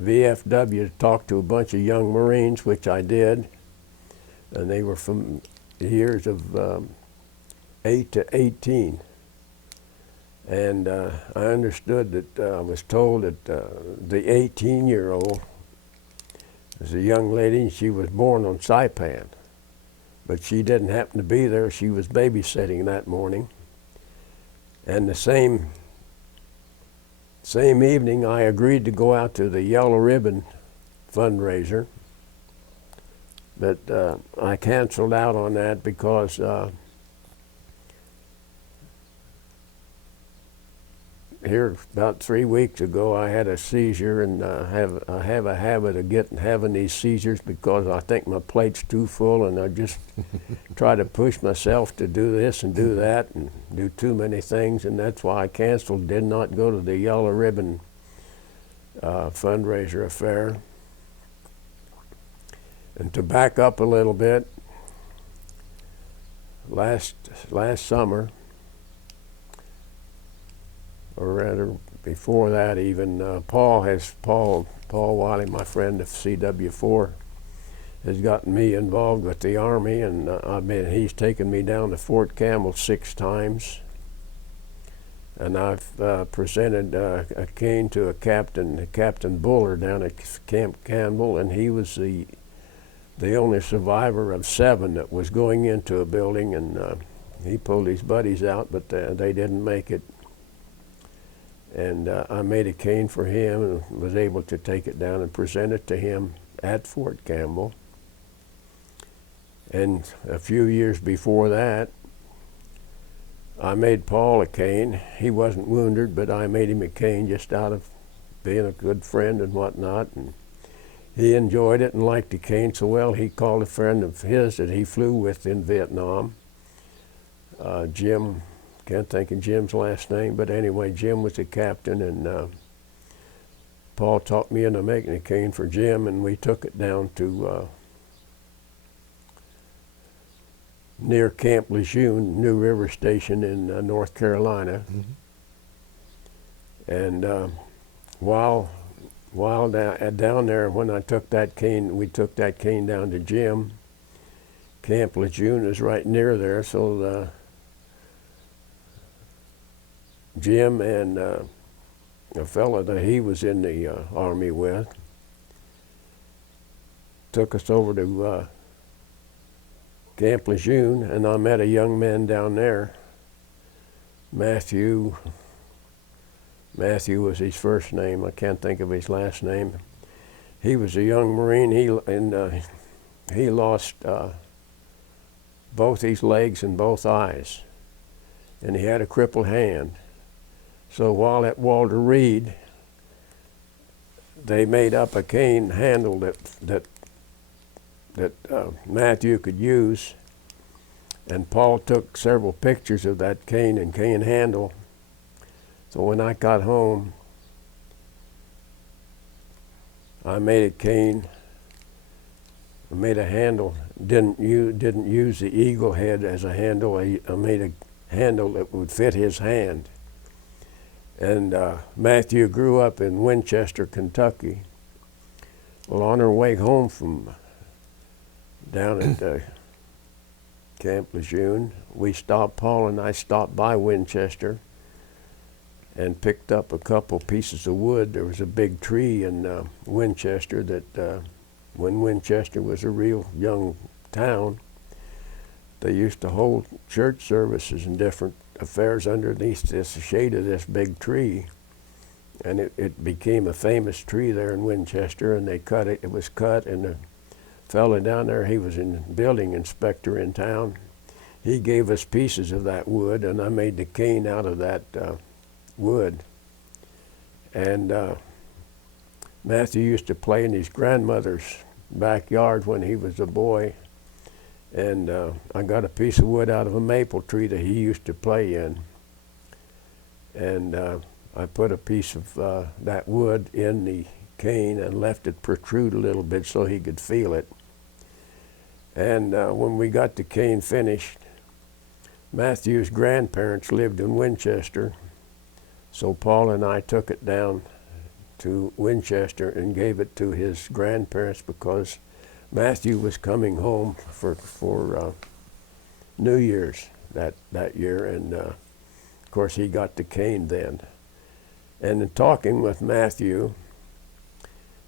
VFW to talk to a bunch of young Marines, which I did. And they were from the years of 8 to 18. And I understood that, I was told that the 18-year-old was a young lady, and she was born on Saipan. But she didn't happen to be there. She was babysitting that morning. And the same evening, I agreed to go out to the Yellow Ribbon fundraiser. But I canceled out on that because here about 3 weeks ago, I had a seizure, and I have a habit of having these seizures because I think my plate's too full, and I just try to push myself to do this and do that and do too many things, and that's why I canceled, did not go to the Yellow Ribbon fundraiser affair. And to back up a little bit, last summer, or rather before that even, Paul Wiley, my friend of CW4, has gotten me involved with the Army, and he's taken me down to Fort Campbell 6 times. And I've presented a cane to Captain Buller down at Camp Campbell, and he was the only survivor of 7 that was going into a building, and he pulled his buddies out, but they didn't make it. And I made a cane for him and was able to take it down and present it to him at Fort Campbell. And a few years before that, I made Paul a cane. He wasn't wounded, but I made him a cane just out of being a good friend and whatnot. And he enjoyed it and liked the cane so well, he called a friend of his that he flew with in Vietnam, Jim. Can't think of Jim's last name, but anyway, Jim was the captain, and Paul taught me into making a cane for Jim, and we took it down to near Camp Lejeune, New River Station in North Carolina. Mm-hmm. And while down there, when I took that cane, we took that cane down to Jim. Camp Lejeune is right near there, so Jim and a fellow that he was in the Army with took us over to Camp Lejeune, and I met a young man down there. Matthew was his first name. I can't think of his last name. He was a young Marine. He lost both his legs and both eyes, and he had a crippled hand. So while at Walter Reed, they made up a cane handle that Matthew could use, and Paul took several pictures of that cane and cane handle. So when I got home, I made a cane. I made a handle. Didn't use the eagle head as a handle. I made a handle that would fit his hand. And Matthew grew up in Winchester, Kentucky. Well, on our way home from down at Camp Lejeune, Paul and I stopped by Winchester, and picked up a couple pieces of wood. There was a big tree in Winchester that, when Winchester was a real young town, they used to hold church services and different affairs underneath this shade of this big tree. And it became a famous tree there in Winchester, and they cut it. It was cut, and the fella down there, he was a building inspector in town. He gave us pieces of that wood, and I made the cane out of that wood. And Matthew used to play in his grandmother's backyard when he was a boy, and I got a piece of wood out of a maple tree that he used to play in, and I put a piece of that wood in the cane and left it protrude a little bit so he could feel it. And when we got the cane finished, Matthew's grandparents lived in Winchester, so Paul and I took it down to Winchester and gave it to his grandparents because Matthew was coming home for New Year's that year, and of course he got the cane then. And in talking with Matthew,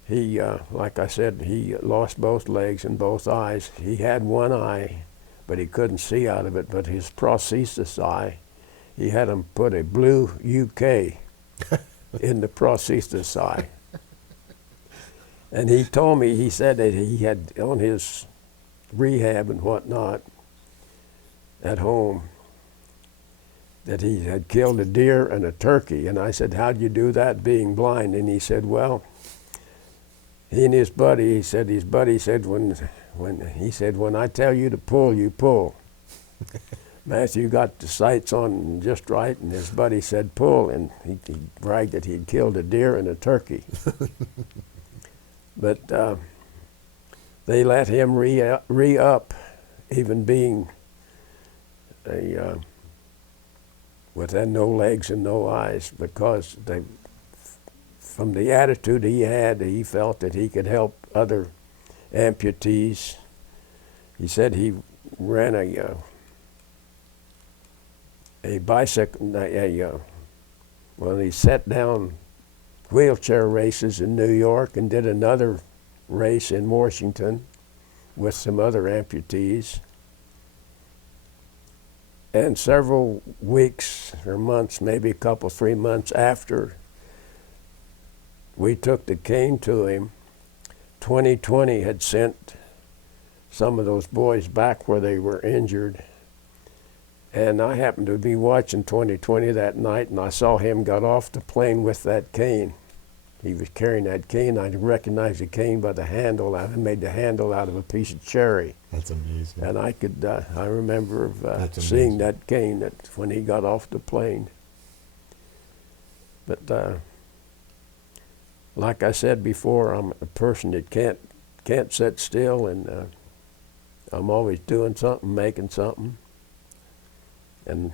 he, like I said, he lost both legs and both eyes. He had one eye, but he couldn't see out of it. But his prosthesis eye, he had him put a blue UK in the prosthesis eye. And he told me, he said that he had, on his rehab and whatnot at home, that he had killed a deer and a turkey. And I said, how'd you do that being blind? And he said, well, he and his buddy, he said, his buddy said, when I tell you to pull, you pull. Matthew got the sights on just right, and his buddy said pull, and he bragged that he'd killed a deer and a turkey. But they let him re-up, even being with no legs and no eyes, because from the attitude he had, he felt that he could help other amputees. He said he ran a bicycle, he set down wheelchair races in New York and did another race in Washington with some other amputees. And several weeks or months, maybe a couple, 3 months after we took the cane to him, 2020 had sent some of those boys back where they were injured. And I happened to be watching 2020 that night, and I saw him got off the plane with that cane. He was carrying that cane. I recognized the cane by the handle. I made the handle out of a piece of cherry. That's amazing. And I remember seeing that cane when he got off the plane. But like I said before, I'm a person that can't sit still, and I'm always doing something, making something. And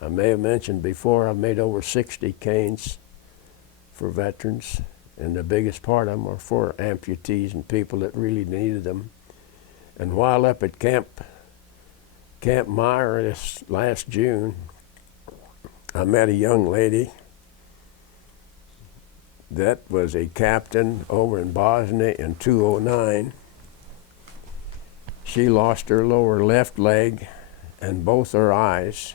I may have mentioned before, I've made over 60 canes for veterans, and the biggest part of them are for amputees and people that really needed them. And while up at Camp Meyer this last June, I met a young lady that was a captain over in Bosnia in 2009. She lost her lower left leg and both her eyes.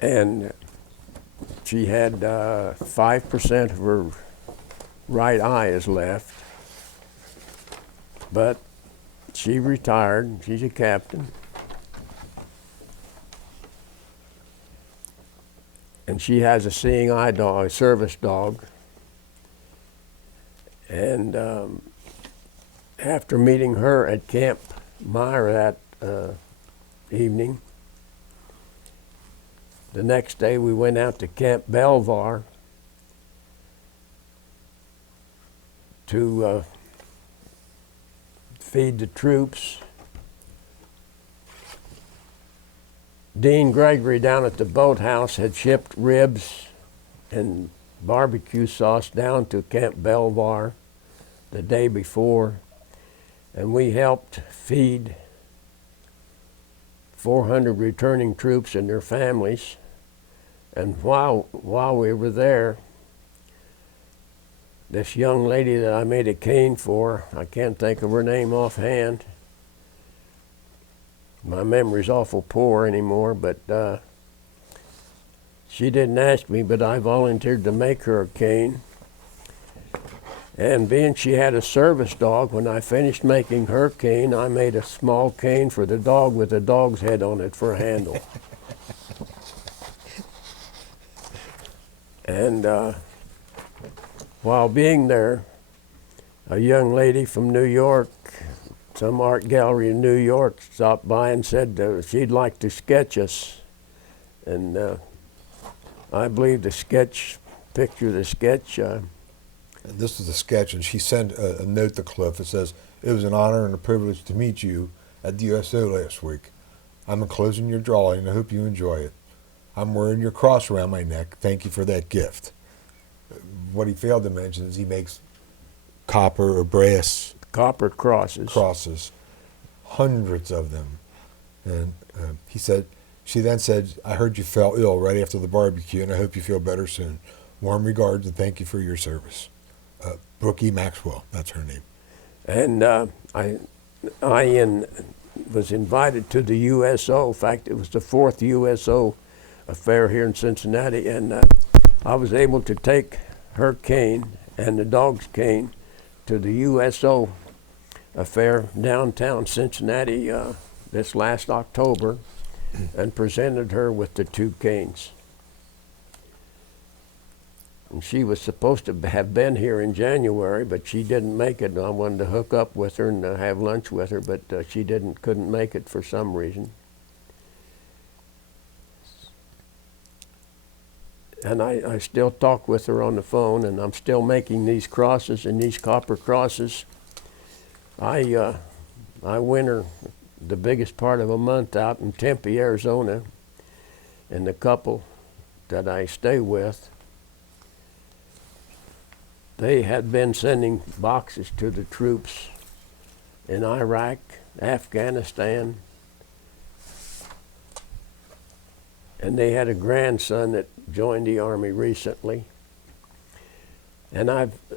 And she had 5% of her right eye is left. But she retired. She's a captain. And she has a seeing eye dog, a service dog. And after meeting her at Camp Meyer that evening, the next day we went out to Camp Belvoir to feed the troops. Dean Gregory down at the boathouse had shipped ribs and barbecue sauce down to Camp Belvoir the day before, and we helped feed 400 returning troops and their families. And while we were there, this young lady that I made a cane for, I can't think of her name offhand. My memory's awful poor anymore, but she didn't ask me, but I volunteered to make her a cane. And being she had a service dog, when I finished making her cane, I made a small cane for the dog with the dog's head on it for a handle. And while being there, a young lady from New York, some art gallery in New York, stopped by and said she'd like to sketch us. And I believe the sketch, picture of the sketch. This is the sketch, and she sent a note to Cliff. It says, "It was an honor and a privilege to meet you at the USO last week. I'm enclosing your drawing, and I hope you enjoy it. I'm wearing your cross around my neck. Thank you for that gift." What he failed to mention is he makes copper or brass Copper crosses, hundreds of them. And she then said, "I heard you fell ill right after the barbecue, and I hope you feel better soon. Warm regards and thank you for your service. Brookie Maxwell," that's her name. And I was invited to the USO. In fact, it was the 4th USO affair here in Cincinnati, and I was able to take her cane and the dog's cane to the USO affair downtown Cincinnati this last October, and presented her with the 2 canes. And she was supposed to have been here in January, but she didn't make it. I wanted to hook up with her and have lunch with her, but she couldn't make it for some reason. And I still talk with her on the phone, and I'm still making these crosses and these copper crosses. I winter the biggest part of a month out in Tempe, Arizona, and the couple that I stay with, they had been sending boxes to the troops in Iraq, Afghanistan, and they had a grandson that joined the Army recently. And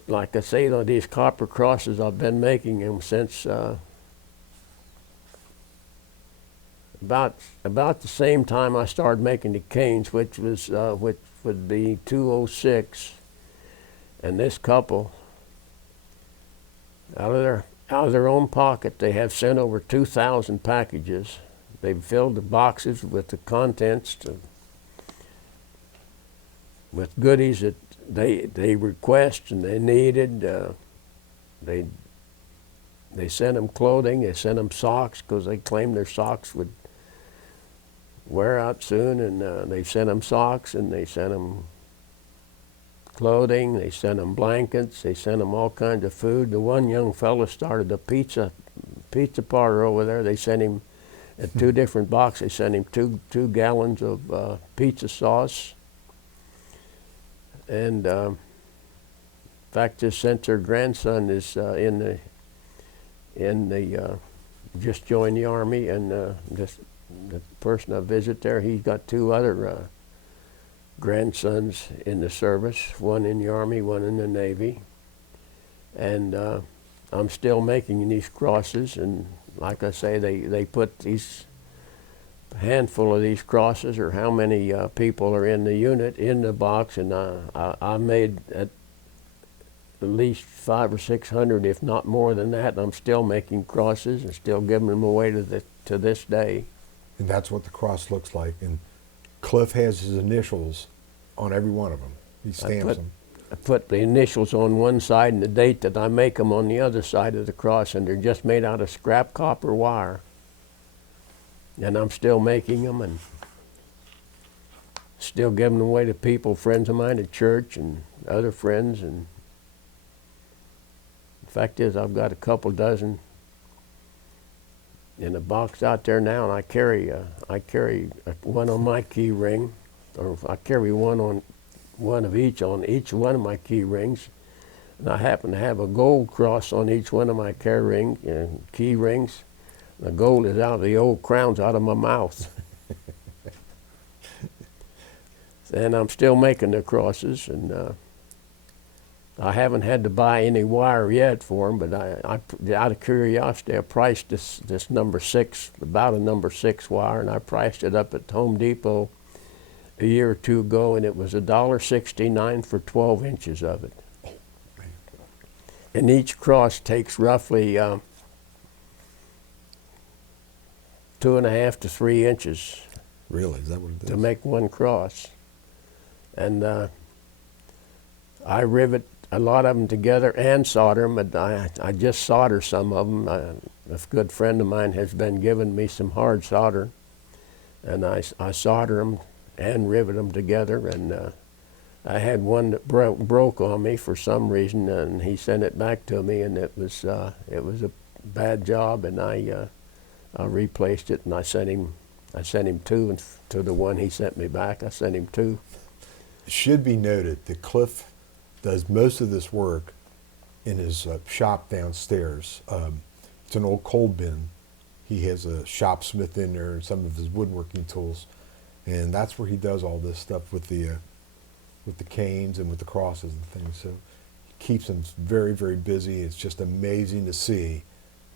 like I say, these copper crosses, I've been making them since about the same time I started making the canes, which would be 2006. And this couple, out of their own pocket, they have sent over 2,000 packages. They've filled the boxes with the contents with goodies that they request and they needed. They sent them clothing. They sent them socks because they claimed their socks would wear out soon. And they sent them socks, and they sent them clothing. They sent them blankets. They sent them all kinds of food. The one young fellow started a pizza parlor over there. They sent him at 2 different boxes. They sent him two gallons of pizza sauce. And in fact, just since their grandson is just joined the Army, and the person I visit there, he's got 2 other grandsons in the service, one in the Army, one in the Navy. And I'm still making these crosses, and like I say, they put these handful of these crosses, or how many people are in the unit, in the box, and I made at least 500 or 600, if not more than that, and I'm still making crosses and still giving them away to this day. And that's what the cross looks like. And Cliff has his initials on every one of them. He stamps them. I put the initials on one side and the date that I make them on the other side of the cross, and they're just made out of scrap copper wire. And I'm still making them and still giving them away to people, friends of mine at church and other friends. And the fact is, I've got a couple dozen in a box out there now, and I carry one on my key ring, or I carry one of each on each one of my key rings. And I happen to have a gold cross on each one of my key rings. The gold is out, the old crown's out of my mouth. And I'm still making the crosses, and I haven't had to buy any wire yet for them, but I out of curiosity, I priced this number 6, about a number 6 wire, and I priced it up at Home Depot a year or two ago, and it was $1.69 for 12 inches of it. And each cross takes roughly 2.5 to 3 inches. Really? Is that what it is? To make one cross. And I rivet a lot of them together and solder them, but I just solder some of them. A good friend of mine has been giving me some hard solder, and I solder them and rivet them together. And I had one that broke on me for some reason, and he sent it back to me, and it was a bad job, and I replaced it, and I sent him 2, and to the one he sent me back, I sent him 2. It should be noted that Cliff does most of this work in his shop downstairs. It's an old coal bin. He has a shopsmith in there and some of his woodworking tools, and that's where he does all this stuff with the canes and with the crosses and things. So he keeps him very, very busy. It's just amazing to see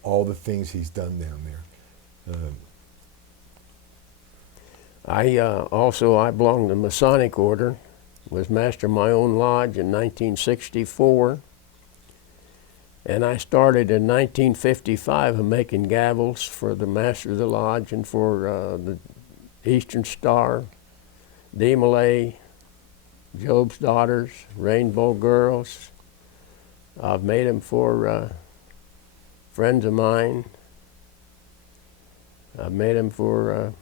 all the things he's done down there. I belonged to the Masonic Order, was master of my own lodge in 1964, and I started in 1955 of making gavels for the master of the lodge and for the Eastern Star, Malay, Job's Daughters, Rainbow Girls. I've made them for friends of mine. I've made them for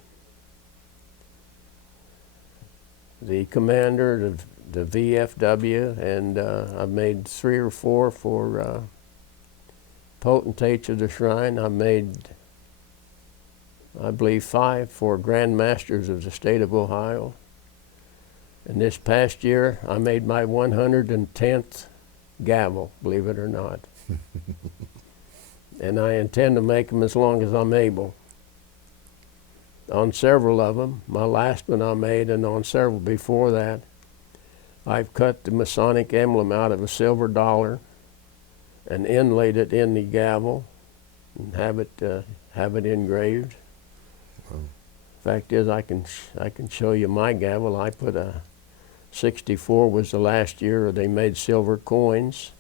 the commander, the VFW, and I've made 3 or 4 for potentates of the shrine. I've made, I believe, 5 for Grand Masters of the state of Ohio. And this past year, I made my 110th gavel, believe it or not. And I intend to make them as long as I'm able. On several of them, my last one I made, and on several before that, I've cut the Masonic emblem out of a silver dollar and inlaid it in the gavel and have it engraved. Wow. Fact is, I can show you my gavel. I put a 64 was the last year they made silver coins.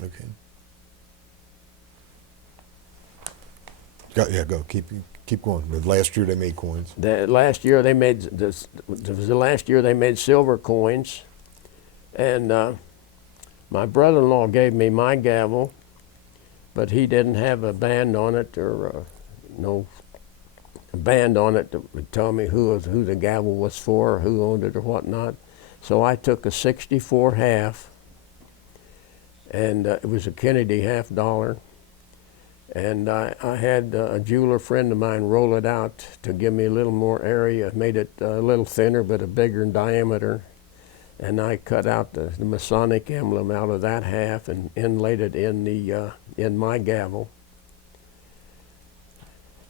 Okay. Go. Keep going. The last year they made coins. The last year they made the last year they made silver coins, and my brother-in-law gave me my gavel, but he didn't have a band on it or no band on it that would tell me who the gavel was for or who owned it or whatnot. So I took a 64 half, and it was a Kennedy half dollar. And I had a jeweler friend of mine roll it out to give me a little more area, made it a little thinner but a bigger in diameter. And I cut out the Masonic emblem out of that half and inlaid it in my gavel.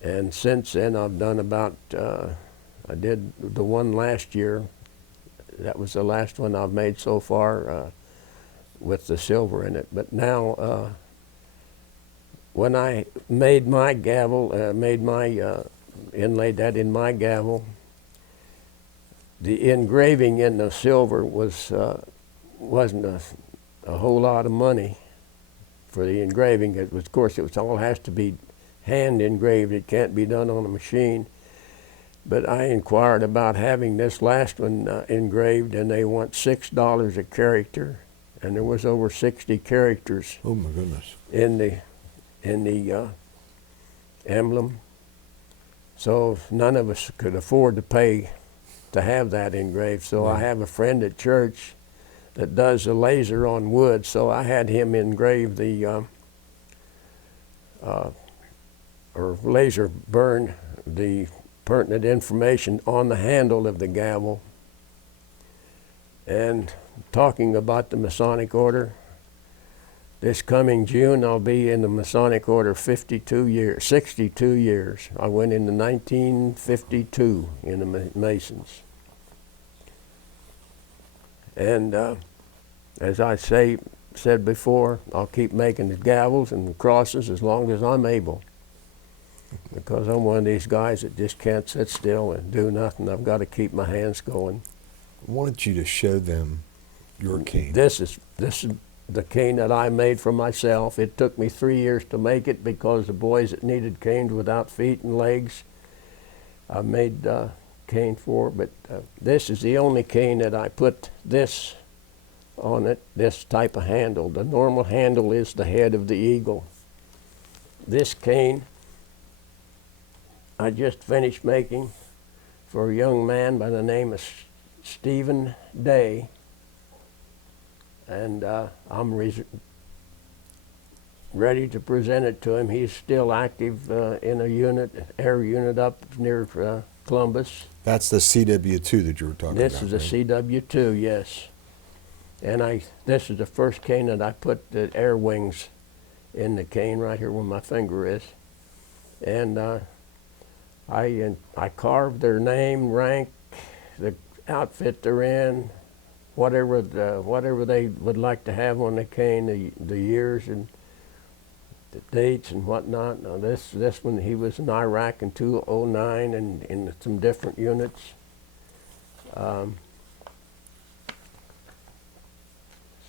And since then I've done about, I did the one last year. That was the last one I've made so far with the silver in it. But now, when I made my gavel, inlaid that in my gavel, the engraving in the silver wasn't a whole lot of money for the engraving. Of course, it all has to be hand engraved. It can't be done on a machine. But I inquired about having this last one engraved, and they want $6 a character, and there was over 60 characters. Oh my goodness! In the emblem. So none of us could afford to pay to have that engraved. So I have a friend at church that does a laser on wood, so I had him engrave the or laser burn the pertinent information on the handle of the gavel. And talking about the Masonic Order, This coming June, I'll be in the Masonic Order 62 years, 62 years. I went into 1952 in the Masons. And as I said before, I'll keep making the gavels and the crosses as long as I'm able. Because I'm one of these guys that just can't sit still and do nothing. I've got to keep my hands going. I wanted you to show them your cane. This is the cane that I made for myself. It took me 3 years to make it because the boys that needed canes without feet and legs, I made cane for. But this is the only cane that I put this on it, this type of handle. The normal handle is the head of the eagle. This cane I just finished making for a young man by the name of Stephen Day, and I'm ready to present it to him. He's still active in a unit, air unit up near Columbus. That's the CW2 that you were talking about. This is a CW2, yes. And this is the first cane that I put the air wings in the cane right here where my finger is. And I carved their name, rank, the outfit they're in, whatever they would like to have on the cane, the years and the dates and whatnot. Now this one, he was in Iraq in 2009 and in some different units.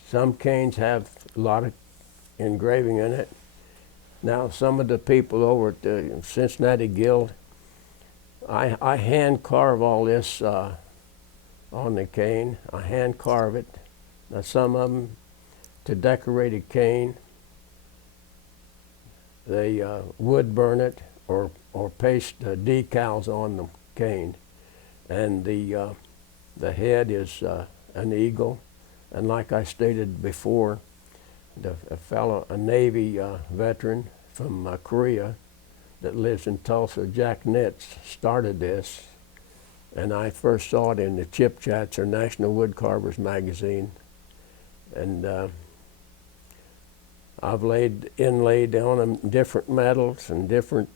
Some canes have a lot of engraving in it. Now some of the people over at the Cincinnati Guild, I hand carve all this on the cane. I hand carve it. Now some of them, to decorate a cane, they wood burn it or paste decals on the cane. And the head is an eagle. And like I stated before, a Navy veteran from Korea that lives in Tulsa, Jack Nitz, started this. And I first saw it in the Chip Chats, or National Wood Carvers magazine. And I've inlaid on them different metals and different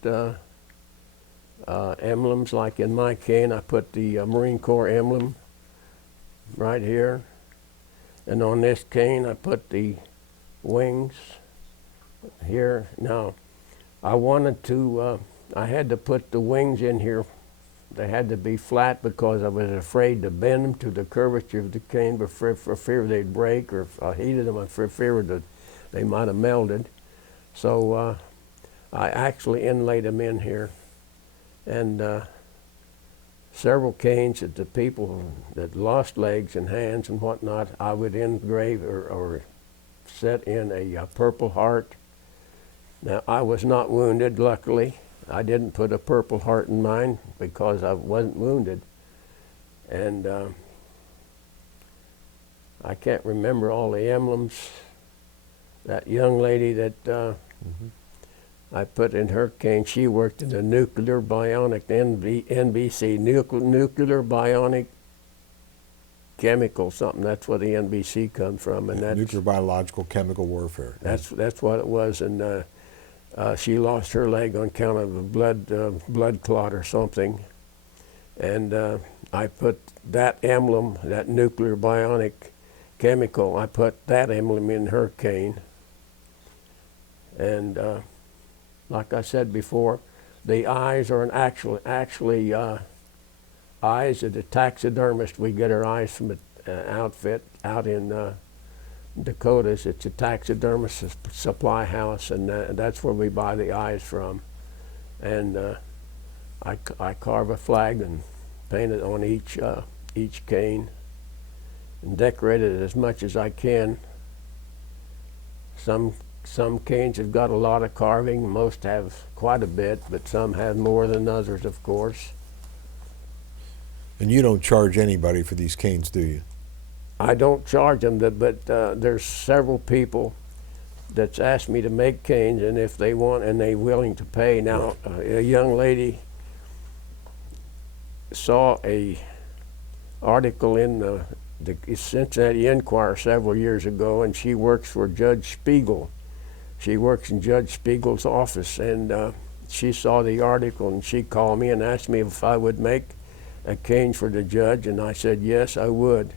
emblems. Like in my cane, I put the Marine Corps emblem right here. And on this cane, I put the wings here. Now, I wanted to, I had to put the wings in here. They had to be flat because I was afraid to bend them to the curvature of the cane for fear they'd break, or if I heated them, for fear that they might have melted. So I actually inlaid them in here. And several canes that the people that lost legs and hands and whatnot, I would engrave or set in a Purple Heart. Now, I was not wounded, luckily. I didn't put a Purple Heart in mine because I wasn't wounded. And I can't remember all the emblems. That young lady that I put in her cane, she worked in the nuclear bionic, NBC, nuclear bionic chemical something. That's where the NBC comes from. And that's nuclear biological chemical warfare. That's what it was. And she lost her leg on account of a blood clot or something. And I put that emblem, that nuclear bionic chemical, I put that emblem in her cane. And like I said before, the eyes are actually eyes of the taxidermist. We get our eyes from an outfit out in Dakotas. It's a taxidermist supply house, and that's where we buy the eyes from. And I carve a flag and paint it on each cane and decorate it as much as I can. Some canes have got a lot of carving. Most have quite a bit, but some have more than others, of course. And you don't charge anybody for these canes, do you? I don't charge them, but there's several people that's asked me to make canes, and if they want and they're willing to pay. Now, a young lady saw a article in the the Cincinnati Enquirer several years ago, and she works for Judge Spiegel. She works in Judge Spiegel's office, and she saw the article, and she called me and asked me if I would make a cane for the judge, and I said yes, I would.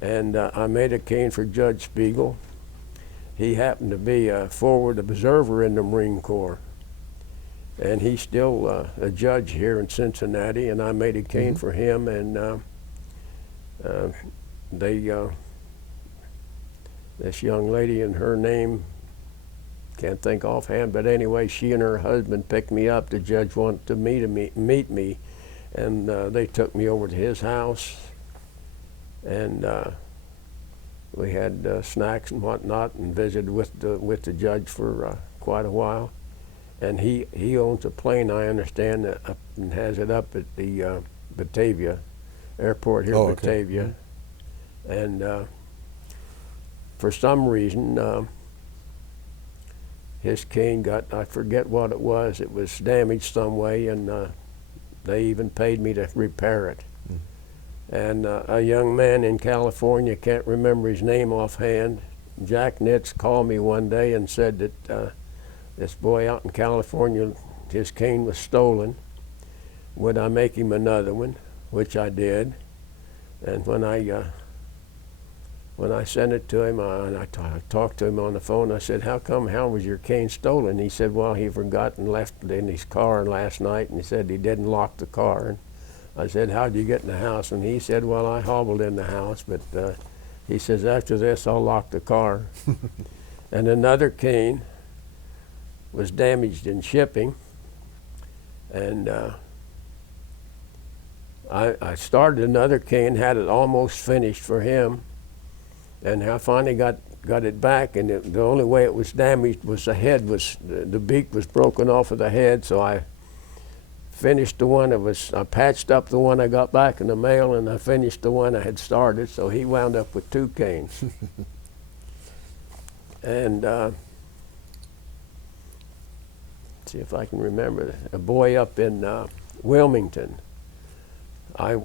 And I made a cane for Judge Spiegel. He happened to be a forward observer in the Marine Corps, and he's still a judge here in Cincinnati, and I made a cane for him, and this young lady, and her name, can't think offhand, but anyway, she and her husband picked me up. The judge wanted to meet me, and they took me over to his house, and we had snacks and whatnot, and visited with the judge for quite a while. And he owns a plane, I understand, and has it up at the Batavia airport here in Batavia. And for some reason, his cane got, I forget what it was damaged some way, and they even paid me to repair it. And a young man in California, can't remember his name offhand, Jack Nitz, called me one day and said that this boy out in California, his cane was stolen. Would I make him another one? Which I did. And when I sent it to him, and I talked to him on the phone, I said, how was your cane stolen? He said, well, he forgot and left it in his car last night, and he said he didn't lock the car. And I said, how'd you get in the house? And he said, well, I hobbled in the house, but he says, after this, I'll lock the car. And another cane was damaged in shipping, and I started another cane, had it almost finished for him, and I finally got it back, and the only way it was damaged was the beak was broken off of the head, so I finished the one I patched up the one I got back in the mail, and I finished the one I had started, so he wound up with two canes. And see if I can remember, a boy up in Wilmington. I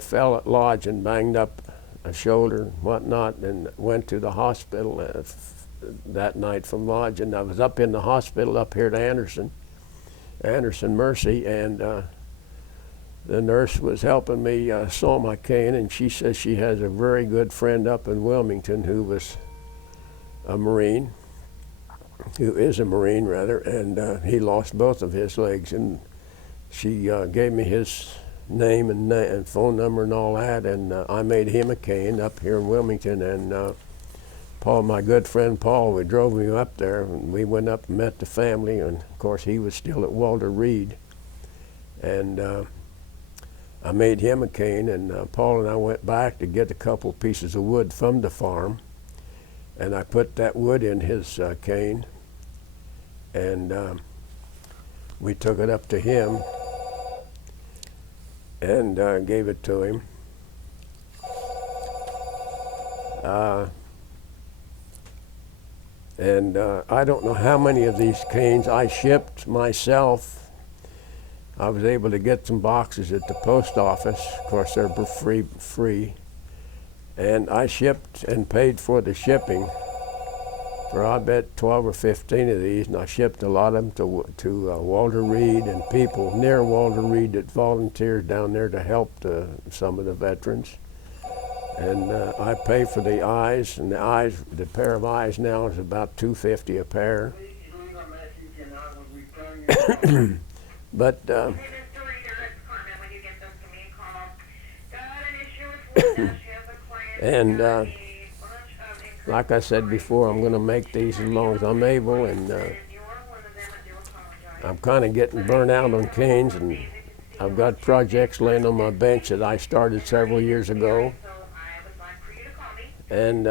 fell at lodge and banged up a shoulder and whatnot, and went to the hospital that night from lodge, and I was up in the hospital up here at Anderson Mercy, and the nurse was helping me saw my cane, and she says she has a very good friend up in Wilmington who is a Marine, and he lost both of his legs, and she gave me his name and phone number and all that, and I made him a cane up here in Wilmington, and Paul, my good friend Paul, we drove me up there, and we went up and met the family, and of course he was still at Walter Reed, and I made him a cane, and Paul and I went back to get a couple pieces of wood from the farm, and I put that wood in his cane, and we took it up to him and gave it to him. And I don't know how many of these canes I shipped myself. I was able to get some boxes at the post office. Of course, they're free. And I shipped and paid for the shipping for, I bet, 12 or 15 of these, and I shipped a lot of them to Walter Reed and people near Walter Reed that volunteered down there to help some of the veterans. And I pay for the eyes, and the pair of eyes now is about $250 a pair. But and like I said before, I'm going to make these as long as I'm able, and I'm kind of getting burnt out on canes, and I've got projects laying on my bench that I started several years ago. And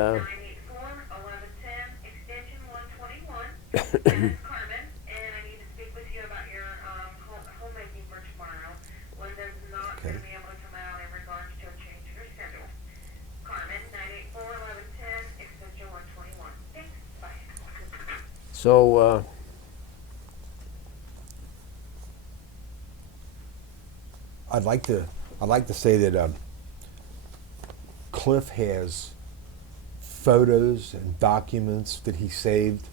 so I'd like to say that Cliff has photos and documents that he saved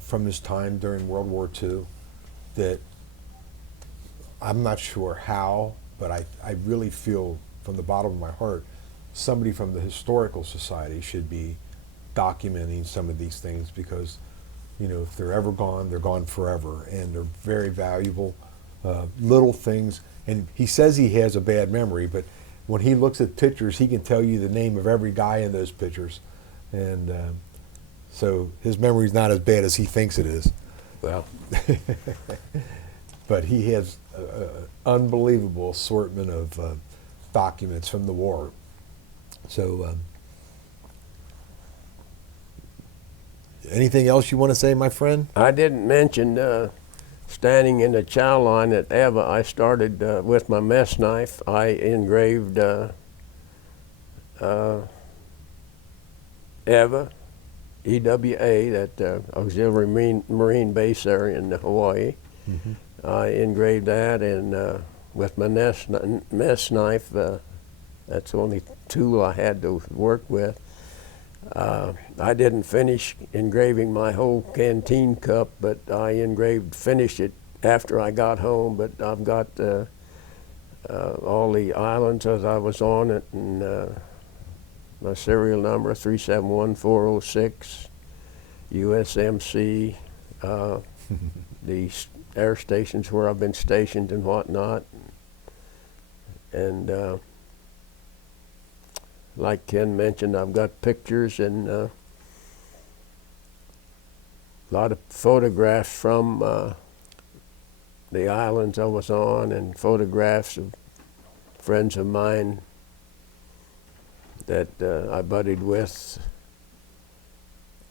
from his time during World War II that I'm not sure how, but I really feel from the bottom of my heart somebody from the Historical Society should be documenting some of these things, because if they're ever gone, they're gone forever, and they're very valuable little things. And he says he has a bad memory, but when he looks at pictures, he can tell you the name of every guy in those pictures, and so his memory's not as bad as he thinks it is. Well, But he has an unbelievable assortment of documents from the war. So, anything else you want to say, my friend? I didn't mention standing in the chow line at Eva. I started with my mess knife. I engraved Eva, EWA, that Auxiliary Marine Base there in Hawaii. Mm-hmm. I engraved that, and with my mess knife, that's the only tool I had to work with. I didn't finish engraving my whole canteen cup, but I finished it after I got home. But I've got all the islands as I was on it, and my serial number 371406, USMC, the air stations where I've been stationed and whatnot. And like Ken mentioned, I've got pictures and a lot of photographs from the islands I was on, and photographs of friends of mine that I buddied with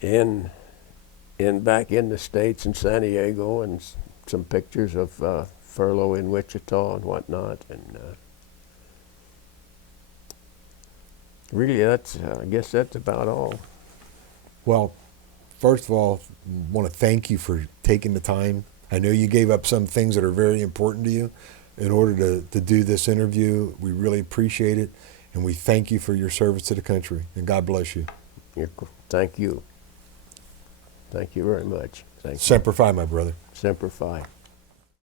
back in the States in San Diego, and some pictures of furlough in Wichita and whatnot. And really, I guess that's about all. Well, first of all, I want to thank you for taking the time. I know you gave up some things that are very important to you in order to do this interview. We really appreciate it, and we thank you for your service to the country, and God bless you. Thank you. Thank you very much. Thank you. Semper Fi, my brother. Semper Fi.